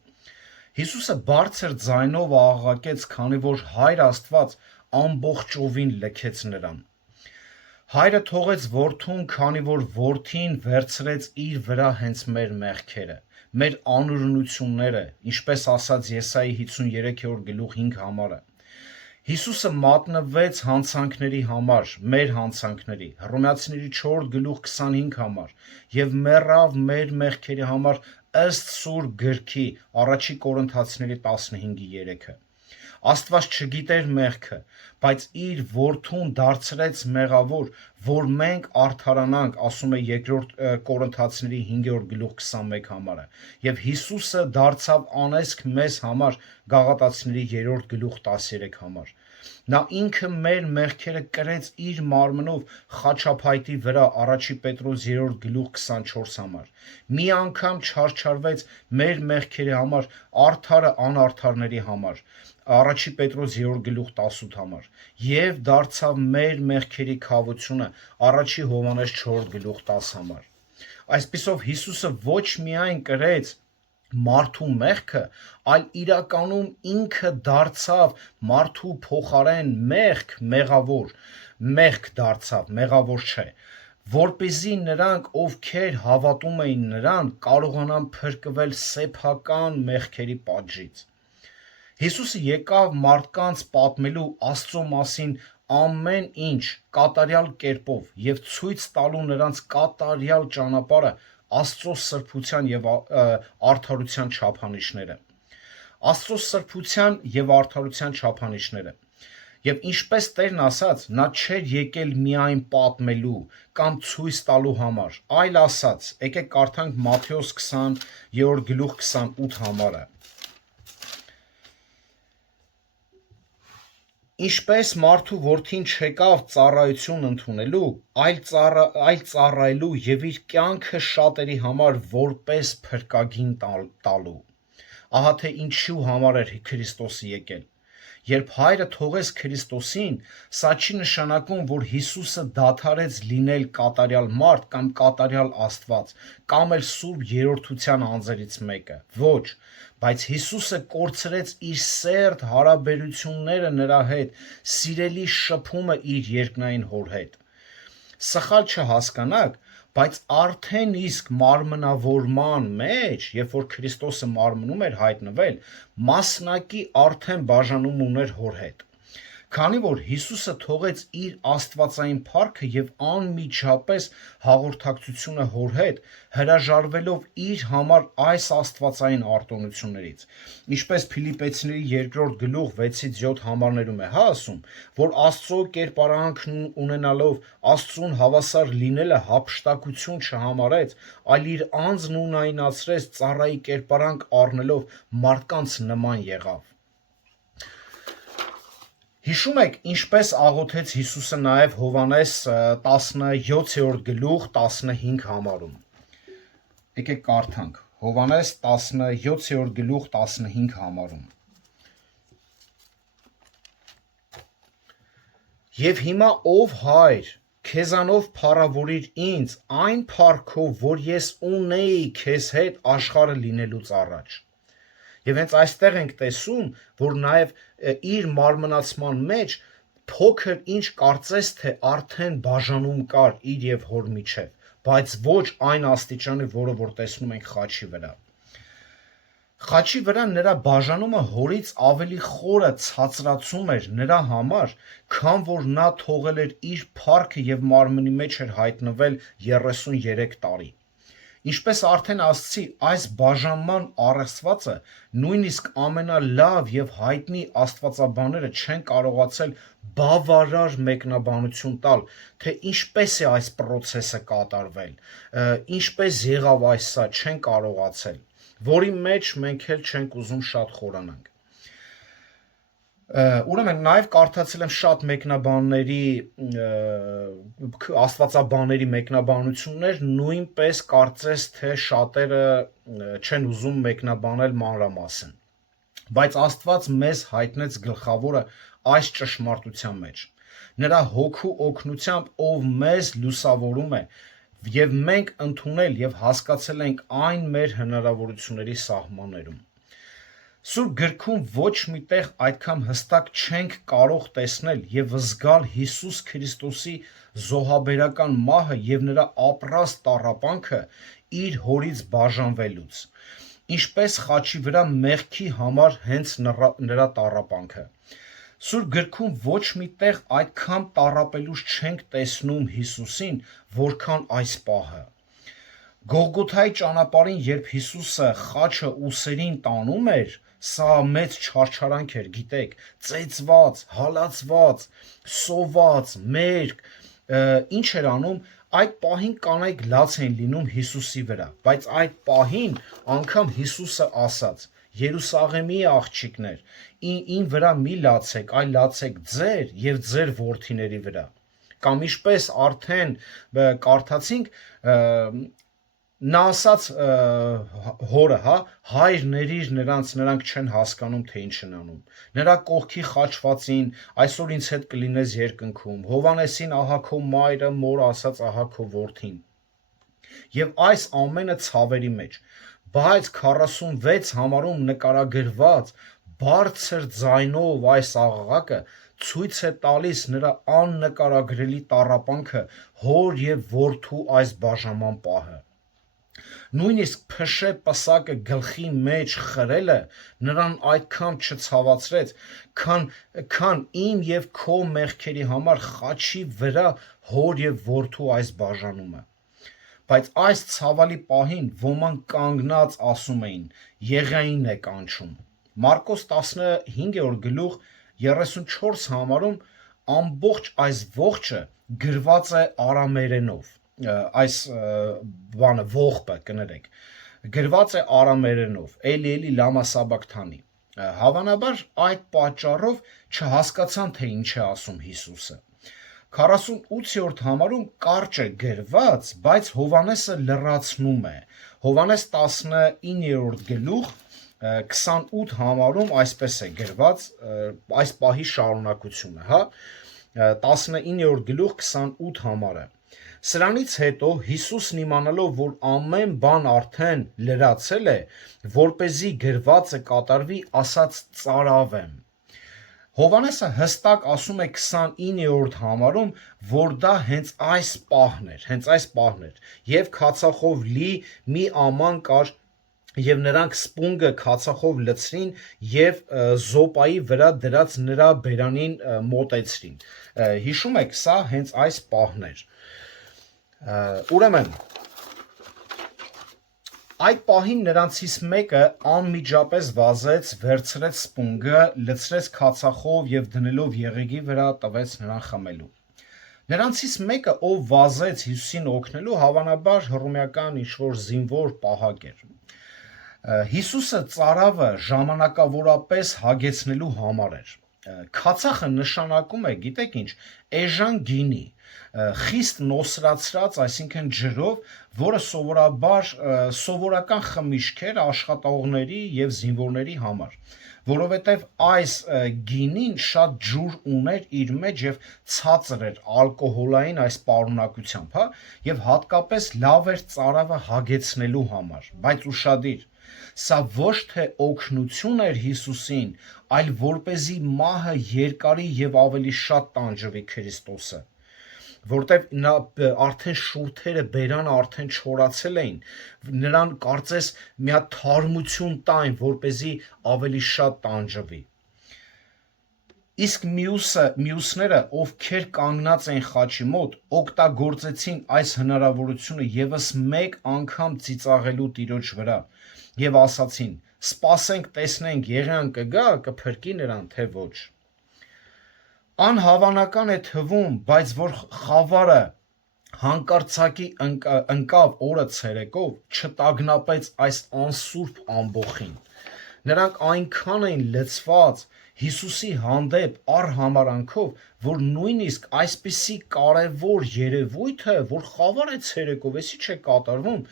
Հիսուսը բարձր ձայնով աղաղակեց, քանի որ Հայր Աստված ամբողջովին լքեց նրան։ Հայրը թողեց որդուն, քանի որ որդին վերցրեց իր վրա հենց մեր մեղքերը, մեր անօրենությունները, ինչպես ասաց Եսայի 53:5 համարը։ Հիսուսը մատնվեց հանցանքների համար, մեր հանցանքների, Հռոմեացիների 4:25 համար, եւ մեռավ մեր մեղքերի համար ըստ Սուրբ գրքի, 1 Կորինթացիների 15:3-ը։ Աստված չգիտեր մեղքը, բայց իր որդուն դարձրեց մեղավոր, որ մենք արդարանանք, ասում է 2 Կորինթացիների 5:21 համարը, եւ Հիսուսը դարձավ անեծք մեզ համար, Գաղատացիների 3:13 համար։ Նա ինքը մեր մեղքերը կրեց իր մարմնով խաչափայտի վրա, 1 Պետրոս 3:24 համար։ Մի անգամ չարչարվեց մեր մեղքերի համար, արդարը անարդարների համար, 1 Պետրոս 3:18 համար, եւ դարձավ մեր մեղքերի քավությունը, 1 Հովհաննես 4:10 համար։ Այսպիսով Հիսուսը ոչ միայն կրեց մարդու մեղքը, այլ իրականում ինքը դարձավ մարդու փոխարեն մեղք դարձավ, մեղավոր չէ, որպեսզի նրանք, ովքեր հավատում էին նրան, կարողանան փրկվել սեփական մեղքերի պատժից։ Հիսուսը եկավ մարդկանց պատմելու Աստծո մասին ամեն ինչ կատարյալ կերպով եւ ցույց տալու նրանց կատարյալ ճանապարհը, Աստծո սրբության եւ արդարության չափանիշները։ Աստծո սրբության եւ արդարության չափանիշները։ Եվ ինչպես Տերն ասաց, նա չէր եկել միայն պատմելու կամ ցույց տալու համար, այլ ասաց, եկեք կարդանք Մատթեոս 20:28 համարը։ Ինչպես մարդու որդին չեկավ ծառայություն ընդունելու, այլ ծառայելու եւ իր կյանքը շատերի համար որպես փրկագին տալու։ Ահա թե ինչու համար էր Քրիստոսը եկել։ Երբ Հայրը թողեց Քրիստոսին, սա չի նշանակում, որ Հիսուսը դադարեց լինել կատարյալ մարդ կամ կատարյալ Աստված, կամ էլ Սուրբ Երրորդության անձերից մեկը։ Ոչ, բայց Հիսուսը կորցրեց իր սերտ հարաբերությունները նրա հետ, սիրելի շփումը իր երկնային Հոր հետ։ Սխալ չհասկանաք, բայց արդեն իսկ մարմնավորման մեջ, երբ որ Քրիստոսը մարմնում էր հայտնվել, մասնակի արդեն բաժանում ուներ Հոր հետ։ Քանի որ Հիսուսը թողեց իր աստվածային փառքը եւ անմիջապես հաղորդակցությունը Հոր հետ, հրաժարվելով իր համար այս աստվածային արտոնություններից, ինչպես Փիլիպպեցիների 2:6-7 համարներում է ասում, որ Աստծո կերպարանքն ունենալով Աստծուն հավասար լինելը հափշտակություն չհամարեց, այլ իր անձն ունայնացրեց ծառայի կերպարանք առնելով մարդկանց նման եղավ։ Հիշում եք, ինչպես աղոթեց Հիսուսը նաև Հովհաննես 17:15 համարում։ Եկեք կարդանք Հովհաննես 17:15 համարում։ Եվ հիմա ով Հայր, քեզանով փառավորիր ինձ այն փառքով, որ ես ունեի քեզ հետ աշխարհը լինելուց առաջ։ Եվ հենց այստեղ ենք տեսում, որ նաև իր մարմնացման մեջ փոքր ինչ կարծես թե արդեն բաժանում կար իր եւ Հոր միջև, բայց ոչ այն աստիճանի, որը որ տեսնում ենք խաչի վրա։ Խաչի վրա նրա բաժանումը Հորից ավելի խորը ցածրացում էր նրա համար, քան որ նա թողել էր իր փառքը եւ մարմնի մեջ էր հայտնվել 33 տարի։ Ինչպես արդեն ասացի, այս բաժանման առեղծվածը նույնիսկ ամենալավ եւ հայտնի աստվածաբանները չեն կարողացել բավարար մեկնաբանություն տալ, թե ինչպես է այս process-ը կատարվել, ինչպես եղավ այս սա, չեն կարողացել, որի մեջ մենք էլ չենք ուզում շատ խորանանք։ Ուրեմն նաև կարդացել եմ շատ մեկնաբանների աստվածաբաների մեկնաբանություններ, նույնպես կարծես թե շատերը չեն ուզում մեկնաբանել մանրամասն։ Բայց Աստված մեզ հայտնեց գլխավորը այս ճշմարտության մեջ։ Նրա հոգու օգնությամբ, ով մեզ լուսավորում է, եւ մենք ընդունել եւ հասկացել ենք այն մեր հնարավորությունների սահմաններում։ Սուրբ գրքում ոչ մի տեղ այդքան հստակ չենք կարող տեսնել եւ զգալ Հիսուս Քրիստոսի զոհաբերական մահը եւ նրա ապրած տառապանքը իր հորից բաժանվելուց, ինչպես խաչի վրա մեղքի համար հենց նրա տառապանքը։ Սուրբ գրքում ոչ մի տեղ այդքան տառապելուց չենք տեսնում Հիսուսին, որքան այս պահը։ Գողգոթայի ճանապարհին, երբ Հիսուսը խաչը ուսերին տանում էր, սա մեծ չարչարանք էր, գիտեք, ծեծված, հալածված, սոված, մերկ, ինչ էր անում, այդ պահին կանայք լաց էին լինում Հիսուսի վրա, բայց այդ պահին անգամ Հիսուսը ասաց. Երուսաղեմի աղջիկներ, ին վրա մի լացեք, այլ լացեք ձեր եւ ձեր որդիների վրա։ Կամ ինչպես արդեն կարդացինք, նա ասաց հորը, հայր ներիր նրանց, նրանք չեն հասկանում, թե ինչ են անում։ Նրա կողքի խաչվածին, այսօր ինձ հետ կլինես երկնքում, Հովանեսին ահա քո մայրը, մոր ասաց ահա քո որդին։ Եվ այս ամենը ցավերի մեջ, բայց 46 համարում նկարագրված բարձր ձայնով այս աղաղակը ցույց է տալիս նրա աննկարագրելի տառապանքը հոր եւ որդու այս բաժանման պահը։ Նույնիսկ փշե պսակը գլխի մեջ խրելը նրան այդքան չցավացրեց, քան իմ եւ քո մեղքերի համար խաչի վրա հոր եւ որդու այս բաժանումը։ Բայց այս ցավալի պահին ոմանք կանգնած ասում էին. Եղիային է կանչում։ Մարկոս 15-րդ գլուխ 34 համարում ամբողջ այս ողջը գրված է արամերենով, այս բանը ողբը կներեք, գրված է արամերենով, էլի լամա սաբակթանի։ Հավանաբար այդ պատճառով չհասկացան, թե ինչ է ասում Հիսուսը։ 48-րդ համարում կարճ է գրված, բայց Հովանեսը լրացնում է։ Հովանես 19-րդ գլուխ 28 համարում այսպես է գրված, այս պահի շարունակությունը, 19-րդ գլուխ 28 համարը։ Սրանից հետո Հիսուսն իմանալով, որ ամեն բան արդեն լրացել է, որպեսզի գրվածը կատարվի, ասաց ծարավ եմ։ Հովանեսը հստակ ասում է 29-րդ համարում, որ դա հենց այս պահն էր, եւ քացախով լի մի աման կար, եւ նրանք սպունգը քացախով լցրին եւ զոպայի վրա դրած նրա բերանին մոտեցրին։ Հիշում եք, սա հենց այս պահն էր։ Ուրեմն այդ պահին նրանցից մեկը անմիջապես վազեց, վերցրեց սպունգը, լցրեց քացախով եւ դնելով եղեգի վրա տվեց նրան խմելու։ Նրանցից մեկը, ով վազեց Հիսուսին օգնելու, հավանաբար հռոմեական ինչ-որ զինվոր պահակ էր։ Հիսուսը ծարավը ժամանակավորապես հագեցնելու համար էր։ Քացախը նշանակում է, գիտեք ինչ, էժան գինի, խիստ նոսրացրած, այսինքն ջրով, որը սովորական խմիչք էր աշխատողների եւ զինվորների համար, որովհետեւ այս գինին շատ ջուր ուներ իր մեջ եւ ցածր էր ալկոհոլային այս պարունակությամբ, եւ հատկապես լավ էր ծարավը հագեցնելու համար, բայց ուշադիր, սա ոչ թե օգնություն էր Հիսուսին, այլ որպեսզի մահը երկարի եւ ավելի շատ տանջվի Քրիստոսը, որտեւ նա արդեն շուրթերը բերանը արդեն չորացել էին, նրան կարծես մի հատ թարմություն տային, որպեսզի ավելի շատ տանջվի։ Իսկ մյուսները, ովքեր կանգնած էին խաչի մոտ, օգտագործեցին այս հնարավորությունը եւս մեկ անգամ ծիծաղելու Տիրոջ վրա եւ ասացին. «Սպասենք, տեսնենք, եղիան կգա, կփրկի նրան, թե ոչ»։ Անհավանական է թվում, բայց որ խավարը հանկարծակի ընկավ օրը ցերեկով, չտագնապեց այս անսուրբ ամբոխին։ Նրանք այնքան էին լցված, Հիսուսի հանդեպ արհամարանքով, որ նույնիսկ այսպիսի կարևոր երևույթը, որ խավար է ցերեկով, էսի չէ կատարվում,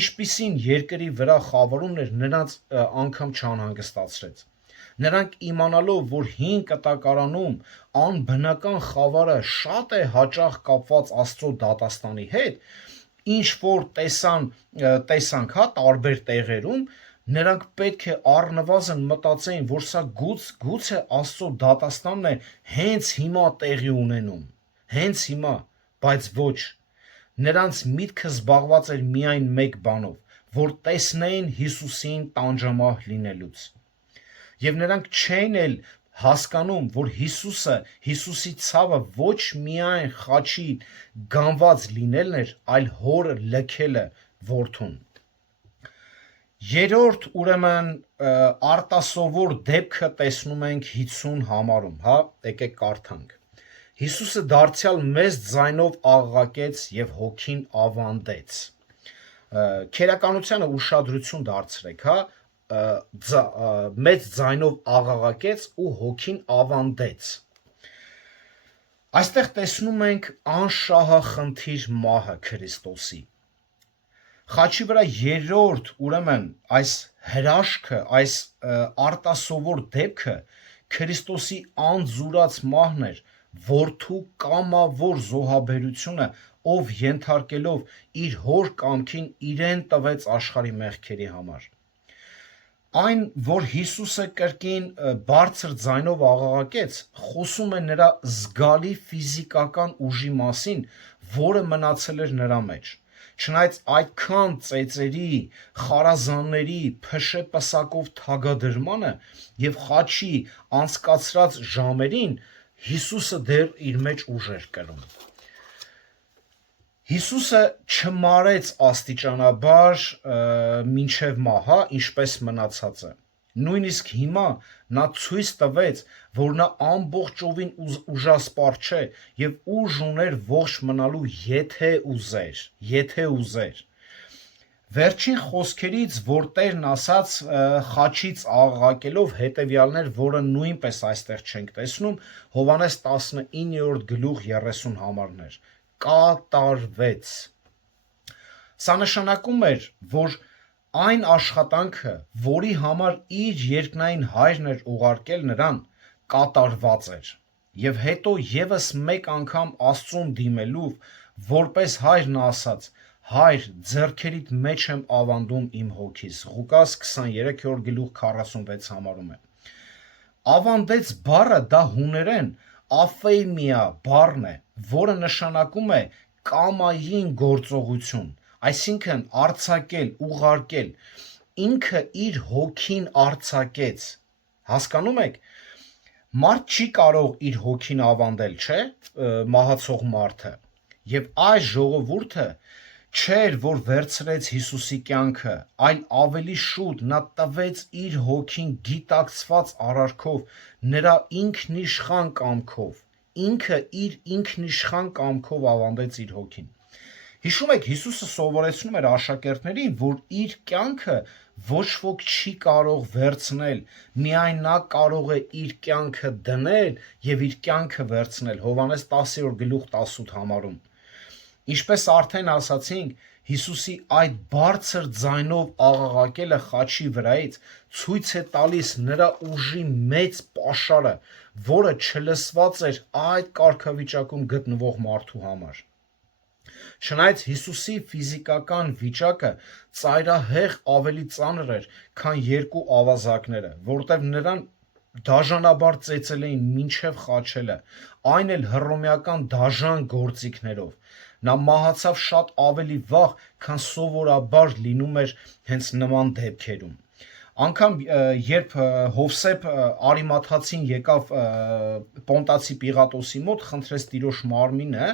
ինչպիսին երկրի վրա խավարումն էր, նրանց անգամ չանհանգստացրեց։ Նրանք իմանալով, որ հին կտակարանում անբնական խավարը շատ է հաճախ կապված Աստծո դատաստանի հետ, ինչ որ տեսանք, տարբեր տեղերում, նրանք պետք է առնվազն մտածեին, որ սա գուցե Աստծո դատաստանն է հենց հիմա տեղի ունենում, հենց հիմա, բայց ոչ։ Նրանց միտքը զբաղված էր միայն մեկ բանով, որ տեսնեին Հիսուսին տանջամահ լինելուց։ Եվ նրանք չէին էլ հասկանում, որ Հիսուսի ցավը ոչ միայն խաչի գանված լինելն էր, այլ հոր լքելը որդուն։ Երրորդ ուրեմն արտասովոր դեպքը տեսնում ենք 50 համարում, եկեք կարդանք։ Հիսուսը դարձյալ մեծ ձայնով աղաղակեց և հոգին ավանդեց։ Քերականությանը ուշադրություն դարձրեք, մեծ ձայնով աղաղակեց ու հոգին ավանդեց։ Այստեղ տեսնում ենք անշահախնդիր մահը Քրիստոսի։ Խաչի վրա երրորդ ուրեմն այս հրաշքը, այս արտասովոր դեպքը Քրիստոսի անձուրաց մահն էր, որդու կամավոր զոհաբերությունը, ով ենթարկելով իր հոր կամքին իրեն տվեց աշխարհի մեղքերի համար։ Այն, որ Հիսուսը կրկին բարձր ձայնով աղաղակեց, խոսում է նրա զգալի ֆիզիկական ուժի մասին, որը մնացել էր նրա մեջ։ Չնայած այդքան ծեծերի, խարազանների, փշե պսակով թագադրմանը և խաչի անցկացրած ժամերին, Հիսուսը դեռ իր մեջ ուժ էր կրում։ Հիսուսը չմարեց աստիճանաբար մինչև մահ, ինչպես մնացածը։ Նույնիսկ հիմա նա ցույց տվեց, որ նա ամբողջովին ուժասպառ չէ և ուժ ուներ ողջ մնալու, եթե ուզեր։ Վերջին խոսքերից, որ Տերն ասաց խաչից աղաղակելով, հետևյալն էր, որը նույնպես այստեղ չենք տեսնում, Հովհաննես 19:30 համարն էր. կատարվեց։ Սա նշանակում էր, որ այն աշխատանքը, որի համար իր երկնային հայրն էր ուղարկել նրան, կատարված էր։ Եվ հետո ևս մեկ անգամ Աստծուն դիմելով, որպես հայր նա ասաց. «Հայր, ձեռքերիդ մեջ եմ ավանդում իմ հոգիս»։ Ղուկաս 23:46 համարում է։ Ավանդեց բառը դա հուներեն աֆեյմիա բառն է, որը նշանակում է կամային գործողություն, այսինքն արձակել, ուղարկել, ինքը իր հոգին արձակեց, հասկանում եք, մարդ չի կարող իր հոգին ավանդել, չէ, մահացող մարդը, և այս ժողովուրդը չէր, որ վերցրեց Հիսուսի կյանքը, այլ ավելի շուտ նա տվեց իր հոգին գիտակցված արարքով, նրա ինքնիշխան կամքով, ինքը իր ինքնիշխան կամքով ավանդեց իր հոգին։ Հիշում եք, Հիսուսը սովորեցնում էր աշակերտներին, որ իր կյանքը ոչ ոք չի կարող վերցնել, միայն նա կարող է իր կյանքը դնել և իր կյանքը վերցնել, Հովհաննես 10:18 համարում։ Ինչպես արդեն ասացինք, Հիսուսի այդ բարձր ձայնով աղաղակելը խաչի վրայից ցույց է տալիս նրա ուժի մեծ պաշարը, որը չլսված էր այդ կարգավիճակում գտնվող մարդու համար։ Չնայած Հիսուսի ֆիզիկական վիճակը ծայրահեղ ավելի ծանր էր, քան երկու ավազակները, որտեղ նրան դաժանաբար ծեծել էին մինչև խաչելը, այն էլ հռոմեական դաժան գործիքներով։ Նա մահացավ շատ ավելի վաղ, քան սովորաբար լինում էր հենց նման դեպքերում։ Անգամ երբ Հովսեփ Արիմաթացին եկավ Պոնտացի Պիղատոսի մոտ, խնդրեց Տիրոջ մարմինը,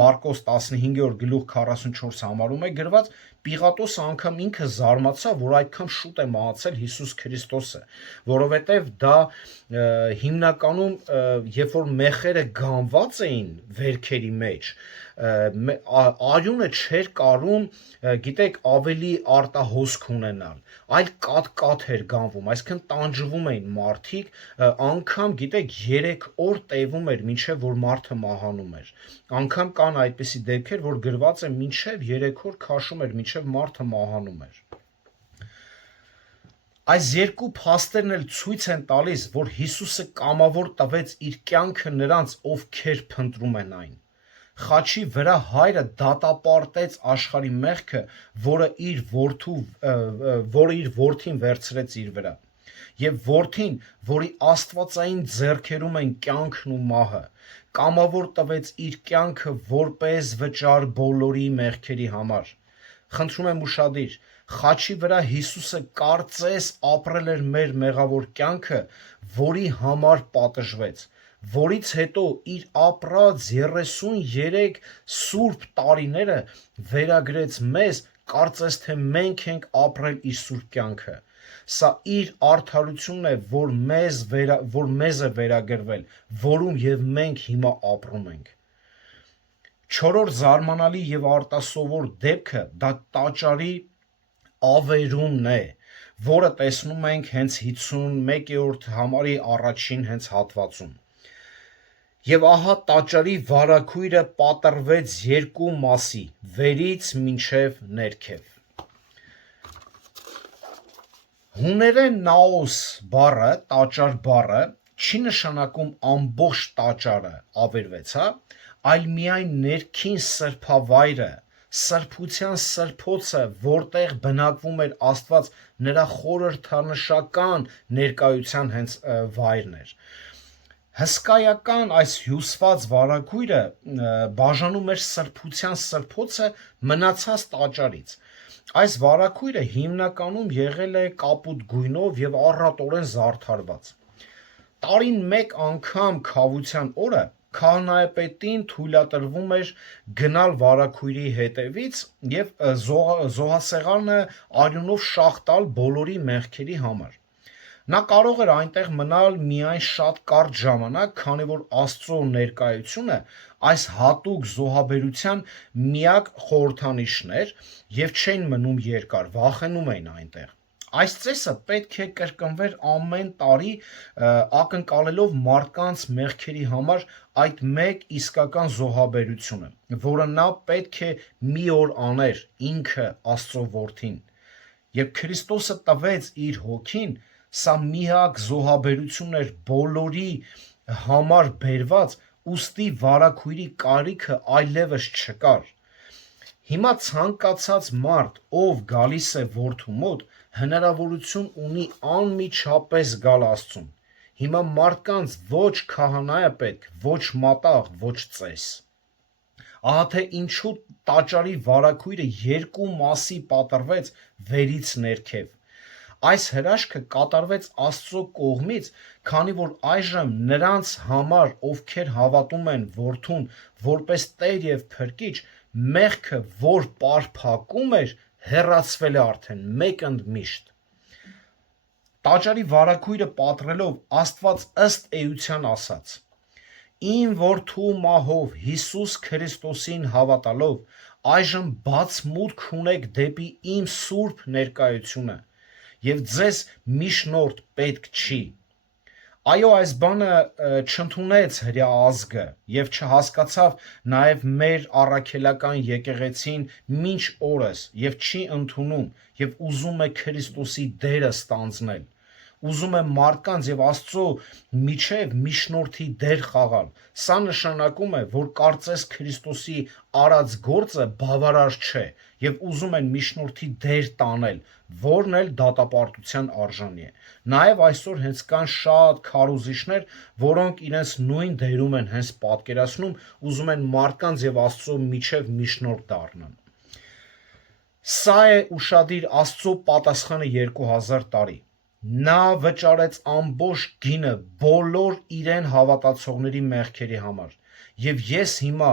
Մարկոս 15:44 համարում է գրված, Պիղատոսը անգամ ինքը զարմացավ, որ այդքան շուտ է մահացել Հիսուս Քրիստոսը, որովհետև դա հիմնականում, երբ որ մեխերը գանված էին վերքերի մեջ, արյունը չէր կարում, գիտեք, ավելի արտահոսք ունենալ, այլ կաթ մոտ էր գանվում, այսինքն տանջվում էին մարդիկ, անգամ գիտեք 3 օր տևում էր մինչև որ մարդը մահանում էր։ Անգամ կան այդպիսի դեպքեր, որ գրված է մինչև 3 օր քաշում էր մինչև մարդը մահանում էր։ Այս երկու փաստերն էլ ցույց են տալիս, որ Հիսուսը կամավոր տվեց իր կյանքը նրանց, ովքեր փնտրում են այն։ Խաչի վրա հայրը դատապարտեց աշխարհի մեղքը, որը իր որդին վերցրեց իր վրա։ Եվ որդին, որի աստվածային ձեռքերում են կյանքն ու մահը, կամավոր տվեց իր կյանքը որպես վճար բոլորի մեղքերի համար։ Խնդրում եմ ուշադիր, խաչի վրա Հիսուսը կարծես ապրել էր մեր մեղավոր կյանքը, որի համար պատժվեց, որից հետո իր ապրած 33 սուրբ տարիները վերագրեց մեզ, կարծես թե մենք ենք ապրել իր սուրբ կյանքը։ Սա իր արդարությունն է, որ մեզ է վերագրվել, որում եւ մենք հիմա ապրում ենք։ Չորրորդ զարմանալի եւ արտասովոր դեպքը դա տաճարի ավերումն է, որը տեսնում ենք հենց 51-րդ համարի առաջին հենց հատվածում։ Եվ ահա տաճարի վարագույրը պատռվեց երկու մասի, վերից մինչև ներքև։ Հուներեն նաոս բառը, տաճար բառը, չի նշանակում ամբողջ տաճարը ավերվեց, այլ միայն ներքին սրբավայրը, սրբության սրբոցը, որտեղ բնակվում էր Աստված, նրա խորհրդանշական ներկայության հենց վայրն էր։ Հսկայական այս հյուսված վարագույրը բաժանում էր սրբության սրբոցը մնացած տաճարից։ Այս վարագույրը հիմնականում եղել է կապույտ գույնով եւ առատորեն զարդարված։ Տարին մեկ անգամ քավության օրը քահանայապետին թույլատրվում էր գնալ վարագույրի հետևից եւ զոհասեղանը արյունով շաղ տալ բոլորի մեղքերի համար։ Նա կարող էր այնտեղ մնալ միայն շատ կարճ ժամանակ, քանի որ Աստծո ներկայությունը այս հատուկ զոհաբերության միակ խորհրդանիշն էր եւ չէին մնում երկար, վախենում էին այնտեղ։ Այս ծեսը պետք է կրկնվեր ամեն տարի, ակնկալելով մարդկանց մեղքերի համար այդ մեկ իսկական զոհաբերությունը, որը նա պետք է մի օր աներ ինքը Աստծո որդին։ Երբ Քրիստոսը տվեց իր հոգին, սա միակ զոհաբերությունն էր բոլորի համար բերված, ուստի վարագույրի կարիքը այլևս չկար։ Հիմա ցանկացած մարդ, ով գալիս է որդու մոտ, հնարավորություն ունի անմիջապես գալ Աստծուն։ Հիմա մարդկանց ոչ քահանա է պետք, ոչ մատաղ, ոչ ծես։ Ահա թե ինչու տաճարի վարագույրը երկու մասի պատռվեց վերից ներքև։ Այս հրաշքը կատարվեց Աստծո կողմից, քանի որ այժմ նրանց համար, ովքեր հավատում են որդուն որպես Տեր եւ Փրկիչ, մեղքը, որ պարփակում էր, հեռացվել է արդեն մեկընդմիշտ։ Տաճարի վարագույրը պատռելով Աստված ըստ էության ասաց. Իմ որդու մահով Հիսուս Քրիստոսին հավատալով այժմ բաց մուտք ունեք դեպի իմ սուրբ ներկայությունը եւ ձեզ միջնորդ պետք չի։ Այո, այս բանը չընդունեց հրյա ազգը եւ չհասկացավ նաեւ մեր առաքելական եկեղեցին մինչ օրս եւ չի ընդունում եւ ուզում է Քրիստոսի դերը ստանձնել։ Ուզում է մարդկանց եւ Աստծո միջև միջնորդի դեր խաղալ։ Սա նշանակում է, որ կարծես Քրիստոսի արած գործը բավարար չէ եւ ուզում են միջնորդի դեր տանել, որն էլ դատապարտության արժանի է։ Նաեւ այսօր հենց կան շատ քարոզիչներ, որոնք իրենց նույն դերում են հենց պատկերացնում, ուզում են մարդկանց եւ Աստծո միջև միջնորդ դառնան։ Սա է ուշադիր Աստծո պատասխանը 2000 տարի։ Նա վճարեց ամբողջ գինը բոլոր իրեն հավատացողների մեղքերի համար, եւ ես հիմա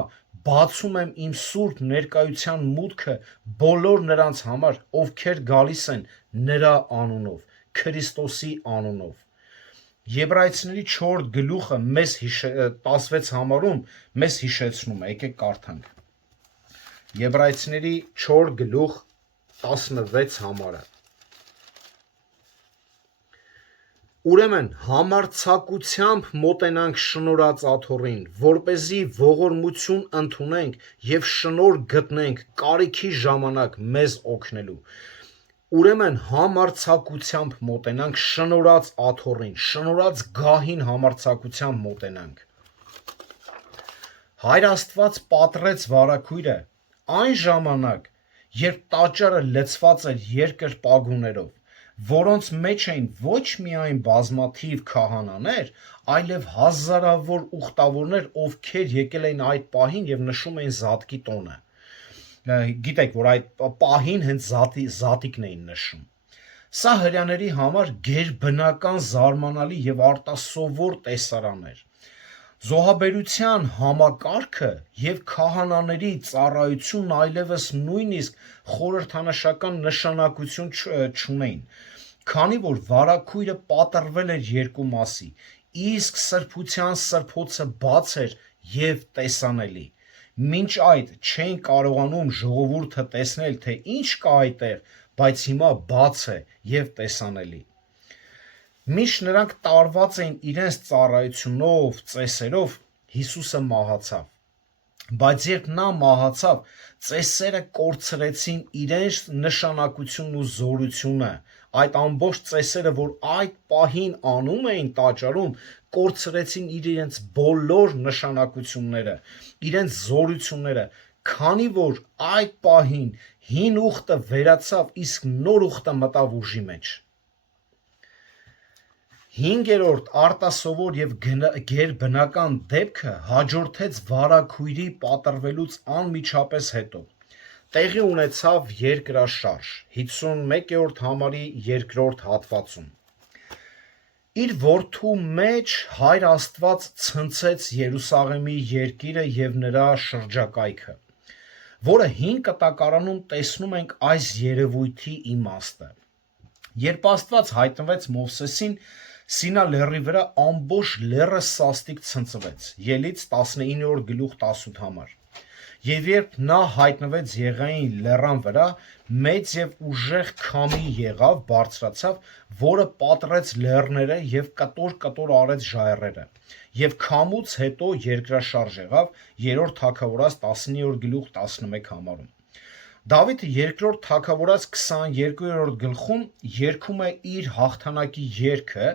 բացում եմ իմ սուրբ ներկայության մուտքը բոլոր նրանց համար, ովքեր գալիս են նրա անունով, Քրիստոսի անունով։ Եբրայեցիների 4 գլուխը մեզ 16 համարում մեզ հիշեցնում է, եկեք կարդանք։ Եբրայեցիների 4 գլուխ 16 համարը։ Ուրեմն համարձակությամբ մոտենանք շնորհած աթոռին, որպեսզի ողորմություն ընդունենք եւ շնորհ գտնենք կարիքի ժամանակ մեզ օգնելու։ Ուրեմն համարձակությամբ մոտենանք շնորհած աթոռին, շնորհած գահին համարձակությամբ մոտենանք։ Հայր Աստված պատռեց վարագույրը այն ժամանակ, երբ տաճարը լցված էր երկրպագուներով, որոնց մեջ էին ոչ միայն բազմաթիվ քահանաներ, այլև հազարավոր ուխտավորներ, ովքեր եկել էին այդ պահին եւ նշում էին Զատկի տոնը։ Գիտեք, որ այդ պահին հենց Զատիկն էին նշում։ Սա հրյաների համար գերբնական, զարմանալի եւ արտասովոր տեսարան էր։ Զոհաբերության համակարգը եւ քահանաների ծառայությունն այլևս նույնիսկ խորհրդանշական նշանակություն չունեին, քանի որ վարագույրը պատռվել էր երկու մասի, իսկ սրբության սրբոցը բաց էր եւ տեսանելի։ Մինչ այդ չէին կարողանում ժողովուրդը տեսնել, թե ինչ կա այդտեղ, բայց հիմա բաց է եւ տեսանելի։ Միշտ նրանք տարված էին իրենց ծառայությունով, ծեսերով, Հիսուսը մահացավ։ Բայց երբ նա մահացավ, ծեսերը կորցրեցին իրենց նշանակությունն ու զորությունը։ Այդ ամբողջ ծեսերը, որ այդ պահին անում էին տաճարում, կորցրեցին իրենց բոլոր նշանակությունները, իրենց զորությունները, քանի որ այդ պահին հին ուխտը վերացավ, իսկ նոր ուխտը մտավ ուժի մեջ։ Հինգերորդ արտասովոր եւ գերբնական դեպքը հաջորդեց վարագույրի պատռվելուց անմիջապես հետո։ Տեղի ունեցավ երկրաշարժ 51-րդ համարի 2-րդ հատվածում։ Իր որդու մեջ Հայր Աստված ցնցեց Երուսաղեմի երկիրը եւ նրա շրջակայքը, որը 5 կտակարանում տեսնում ենք այս երևույթի իմաստը։ Երբ Աստված հայտնվեց Մովսեսին Սինա լեռի վրա, ամբողջ լեռը սաստիկ ցնցվեց։ Ելից 19-րդ գլուխ 18 համար։ Եվ երբ նա հայտնվեց Եղային լեռան վրա, մեծ եւ ուժեղ քամի եղավ, բարձրացավ, որը պատռեց լեռները եւ կտոր արեց ժայռերը։ Եւ քամուց հետո երկրաշարժ եղավ 3-րդ թագավորաց 19-րդ գլուխ 11 համարում։ Դավիթը երկրորդ թագավորաց 22-րդ գլխում երգում է իր հաղթանակի երգը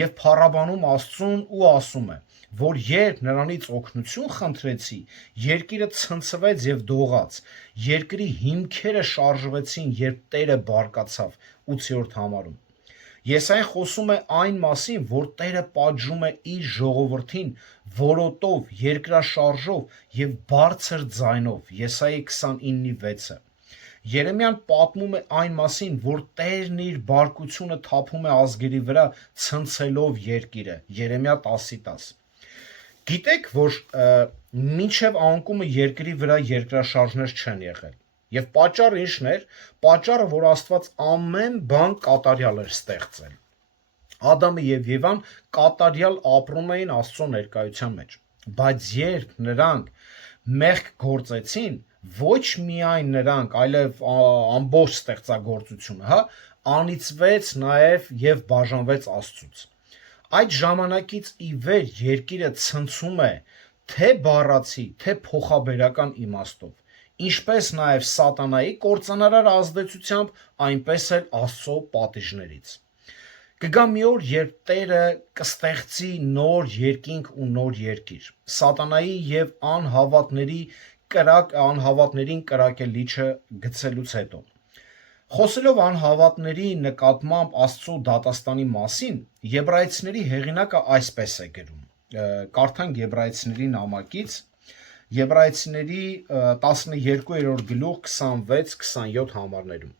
եւ փառաբանում Աստծուն ու ասում է, որ երբ նրանից օգնություն խնդրեցի, երկիրը ցնցվեց եւ դողաց, երկրի հիմքերը շարժվեցին, երբ Տերը բարկացավ 8-րդ համարում։ Եսային խոսում է այն մասին, որ Տերը պատժում է իր ժողովրդին որոտով, երկրաշարժով եւ բարձր ձայնով։ Եսայի 29:6-ը։ Երեմիան պատմում է այն մասին, որ Տերն իր բարկությունը թափում է ազգերի վրա, ցնցելով երկիրը։ Երեմիա 10:10։ Գիտեք, որ մինչև անկումը երկրի վրա երկրաշարժներ չեն եղել։ Եվ պատճառը ի՞նչն էր։ Պատճառը, որ Աստված ամեն բան կատարյալ էր ստեղծել։ Ադամը եւ Եվան կատարյալ ապրում էին Աստծո ներկայության մեջ։ Բայց երբ նրանք մեղք գործեցին, ոչ միայն նրանք, այլև ամբողջ ստեղծագործությունը, անիծվեց նաև եւ բաժանվեց Աստծուց։ Այդ ժամանակից ի վեր երկիրը ցնցում է թե բառացի, թե փոխաբերական իմաստով, ինչպես նաև սատանայի կործանարար ազդեցությամբ, այնպես էլ Աստծո պատիժներից։ Կգա մի օր, երբ Տերը կստեղծի նոր երկինք ու նոր երկիր։ Սատանայի եւ անհավատներին կրակել լիճը գցելուց հետո։ Խոսելով անհավատների նկատմամբ Աստծո դատաստանի մասին, Եբրայեցիների հեղինակը այսպես է գրում։ Կարդանք Եբրայեցիների նամակից, Եբրայեցիների 12-րդ գլուխ 26-27 համարներում,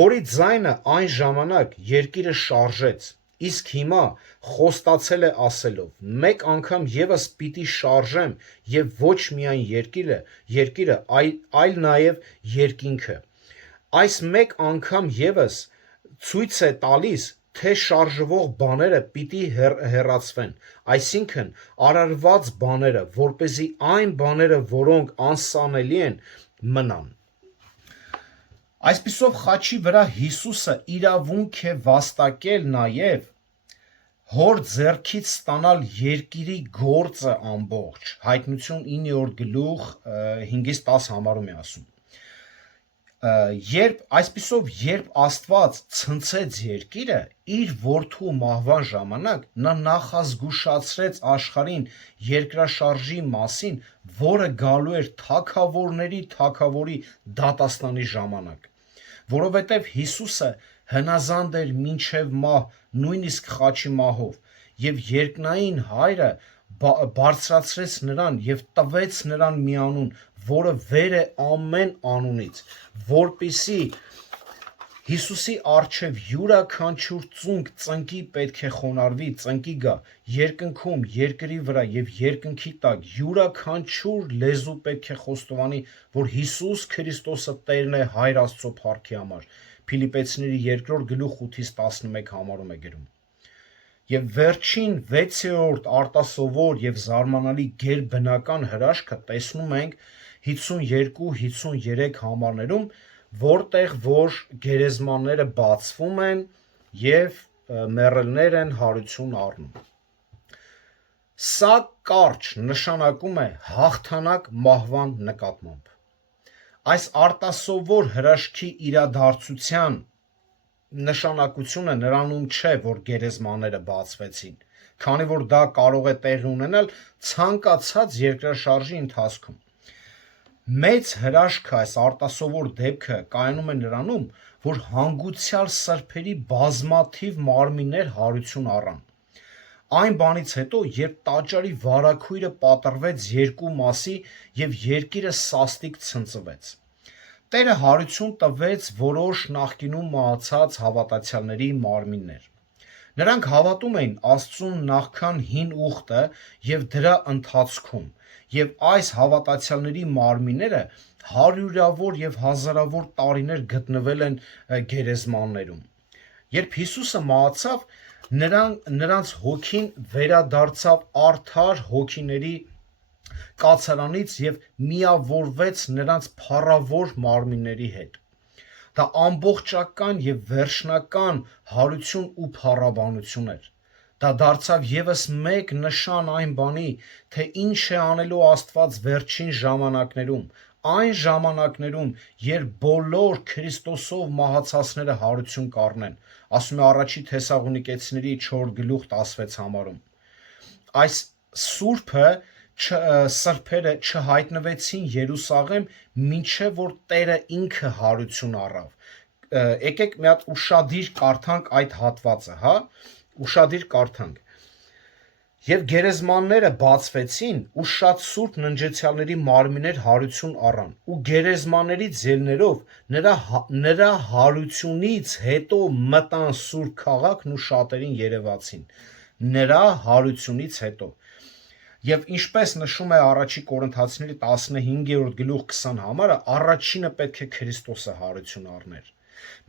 որի ձայնը այն ժամանակ երկիրը շարժեց, իսկ հիմա խոստացել է ասելով. մեկ անգամ եւս պիտի շարժեմ եւ ոչ միայն երկիրը, այլ նաեւ երկինքը։ Այս մեկ անգամ եւս ցույց է տալիս, թե շարժվող բաները պիտի հեռացվեն, այսինքն արարված բաները, որպեսզի այն բաները, որոնք անսանելի են, մնան։ Այսպիսով խաչի վրա Հիսուսը իրավունք է վաստակել նաև հոր ձեռքից ստանալ երկիրի գործը ամբողջ, հայտնություն 9-րդ գլուխ 5-10 համարում է ասում։ Երբ Աստված ցնցեց երկիրը, իր որդու մահվան ժամանակ նա նախազգուշացրեց աշխարհին երկրաշարժի մասին, որը գալու էր թագավորների թագավորի դատաստանի ժամանակ, որովհետև Հիսուսը հնազանդ էր մինչև մահ, նույնիսկ խաչի մահով, եւ երկնային Հայրը բարձրացրեց նրան եւ տվեց նրան մի անուն, որը վեր է ամեն անունից, որպիսի Հիսուսի առջև յուրաքանչյուր ծունկ ծնկի պետք է խոնարհվի, ծնկի գա, երկնքում, երկրի վրա եւ երկնքի տակ յուրաքանչյուր լեզու պետք է խոստովանի, որ Հիսուս Քրիստոսը Տերն է Հայր Աստծո փառքի համար։ Փիլիպպեցիների 2-րդ գլուխ 8-11 համարում է գրում։ Եվ վերջին 6-րդ արտասովոր եւ զարմանալի գերբնական հրաշքը տեսնում ենք 52-53 համարներում, որտեղ որ գերեզմանները բացվում են եւ մեռելներ են հարություն առնում։ Սա կարճ նշանակում է հաղթանակ մահվան նկատմամբ։ Այս արտասովոր հրաշքի իրադարձության նշանակությունը նրանում չէ, որ գերեզմանները բացվեցին, քանի որ դա կարող է տեղի ունենալ ցանկացած երկրաշարժի ընթացքում։ Մեծ հրաշքը, այս արտասովոր դեպքը կայանում է նրանում, որ հանգուցյալ սրբերի բազմաթիվ մարմիններ հարություն առան։ Այն բանից հետո, երբ տաճարի վարագույրը պատռվեց երկու մասի եւ երկիրը սաստիկ ցնցվեց, Տերը հարություն տվեց որոշ նախկինում մահացած հավատացյալների մարմիններ։ Նրանք հավատում էին Աստծուն նախքան հին ուխտը եւ դրա ընթացքում, եւ այս հավատացյալների մարմինները հարյուրավոր եւ հազարավոր տարիներ գտնվել են գերեզմաններում։ Երբ Հիսուսը մահացավ, նրանց հոգին վերադարձավ արդար հոգիների կացարանից եւ միավորվեց նրանց փառավոր մարմինների հետ։ Դա ամբողջական եւ վերջնական հարություն ու փառաբանություն էր։ Դա դարձավ եւս մեկ նշան այն բանի, թե ինչ է անելու Աստված վերջին ժամանակներում, այն ժամանակներում, երբ բոլոր Քրիստոսով մահացածները հարություն կառնեն, ասում է առաջի Թեսաղոնիկեցիների 4 գլուխ 16 համարում։ Այս սրբերը չհայտնվեցին Երուսաղեմ, մինչև որ Տերը ինքը հարություն առավ։ Եկեք մի հատ ուշադիր կարդանք այդ հատվածը, հա, ուշադիր կարդանք։ Եվ գերեզմանները բացվեցին, ու շատ սուրբ ննջեցյալների մարմիններ հարություն առան, ու գերեզմաններից ելներով նրա հարությունից հետո մտան սուրբ քաղաքն ու շատերին երևացին։ Նրա հարությունից հետո։ Եվ ինչպես նշում է առաջի Կորինթացիների 15-րդ գլուխ 20 համարը, առաջինը պետք է Քրիստոսը հարություն առներ։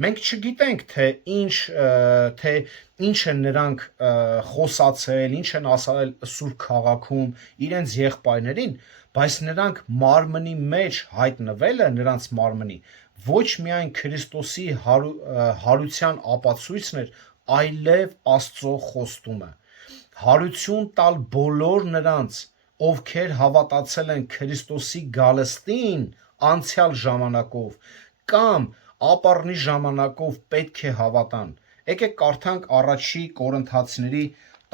Մենք չգիտենք, թե ինչ են նրանք խոսացել, ինչ են ասել սուրբ քաղաքում իրենց եղբայրներին, բայց նրանք մարմնի մեջ հայտնվելը նրանց մարմնի ոչ միայն Քրիստոսի հարության ապացույցն էր, այլև Աստծո խոստումը։ Հարություն տալ բոլոր նրանց, ովքեր հավատացել են Քրիստոսի գալստին անցյալ ժամանակով կամ ապառնի ժամանակով պետք է հավատան։ Եկեք կարդանք առաջի Կորինթացիների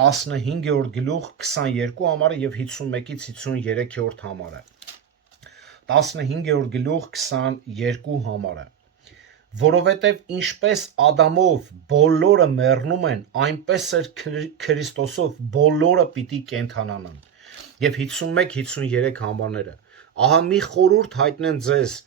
15-րդ գլուխ 22 համարը եւ 51-ից 53-րդ համարը։ 15-րդ գլուխ 22 համարը։ Որովհետև ինչպես Ադամով բոլորը մեռնում են, այնպես էլ Քրիստոսով բոլորը պիտի կենդանանան։ Եվ 51-53 համարները։ Ահա մի խորհուրդ հայտնեմ ձեզ,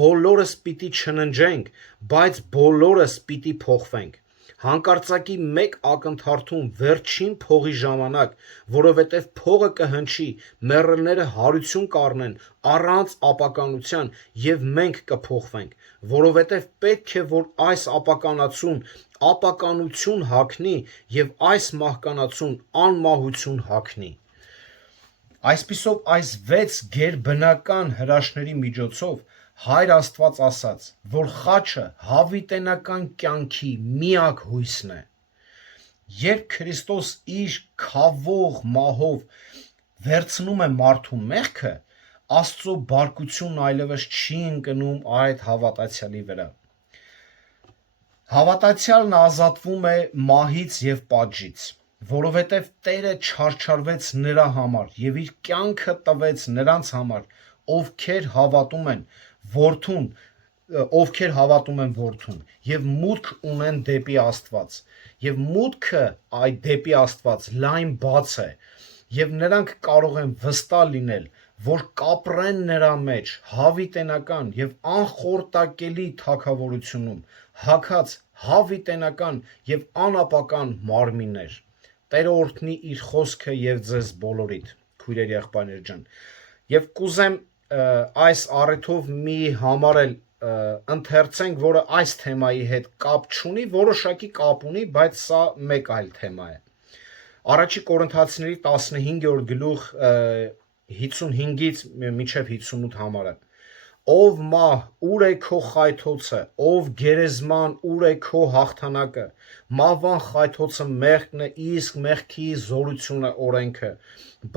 բոլորս պիտի չննջենք, բայց բոլորս պիտի փոխվենք։ Հանկարծակի մեկ ակնթարթում վերջին փողի ժամանակ, որովհետև փողը կհնչի, մեռելները հարություն կառնեն առանց ապականության եւ մենք կփոխվենք, որովհետև պետք է որ այս ապականացուն ապականություն հագնի եւ այս մահկանացուն անմահություն հագնի։ Այսպիսով այս 6 գերբնական հրաշքների միջոցով Հայր Աստված ասաց, որ խաչը հավիտենական կյանքի միակ հույսն է։ Երբ Քրիստոս իր քավող մահով վերցնում է մարդու մեղքը, Աստծո բարկությունն այլևս չի ընկնում այդ հավատացյալի վրա։ Հավատացյալն ազատվում է մահից եւ պատժից, որովհետեւ Տերը չարչարվեց նրա համար եւ իր կյանքը տվեց նրանց համար, ովքեր հավատում են Որդուն եւ մուտք ունեն դեպի Աստված, եւ մուտքը այդ դեպի Աստված լայն բաց է, եւ նրանք կարող են վստահ լինել, որ կապրեն նրա մեջ հավիտենական եւ անխորտակելի թագավորությունում, հագած հավիտենական եւ անապական մարմիններ։ Տերը օրհնի իր խոսքը եւ ձեզ բոլորիդ, քույրեր եղբայրներ ջան։ Եվ կուզեմ այս առիթով մի համարել ընթերցենք, որը այս թեմայի հետ կապ չունի, որոշակի կապ ունի, բայց սա մեկ այլ թեմա է։ Առաջի Կորինթացիների 15-րդ գլուխ 55-ից մինչև 58 համարը։ Ով մահ, ուր է քո խայթոցը, ով գերեզման, ուր է քո հաղթանակը, մահվան խայթոցը մեղքն է, իսկ մեղքի զորությունը օրենքը,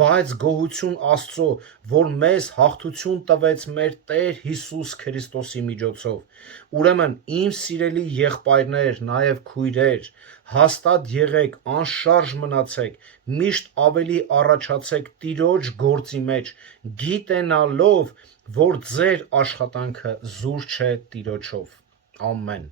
բայց գոհություն Աստծո, որ մեզ հաղթություն տվեց մեր Տեր Հիսուս Քրիստոսի միջոցով։ Ուրեմն իմ սիրելի եղբայրներ, նաև քույրեր, հաստատ եղեք, անշարժ մնացեք, միշտ ավելի առաջացեք Տիրոջ գործի մեջ, գիտենալով, որ ձեր աշխատանքը զուր չէ Տիրոջով։ Ամեն։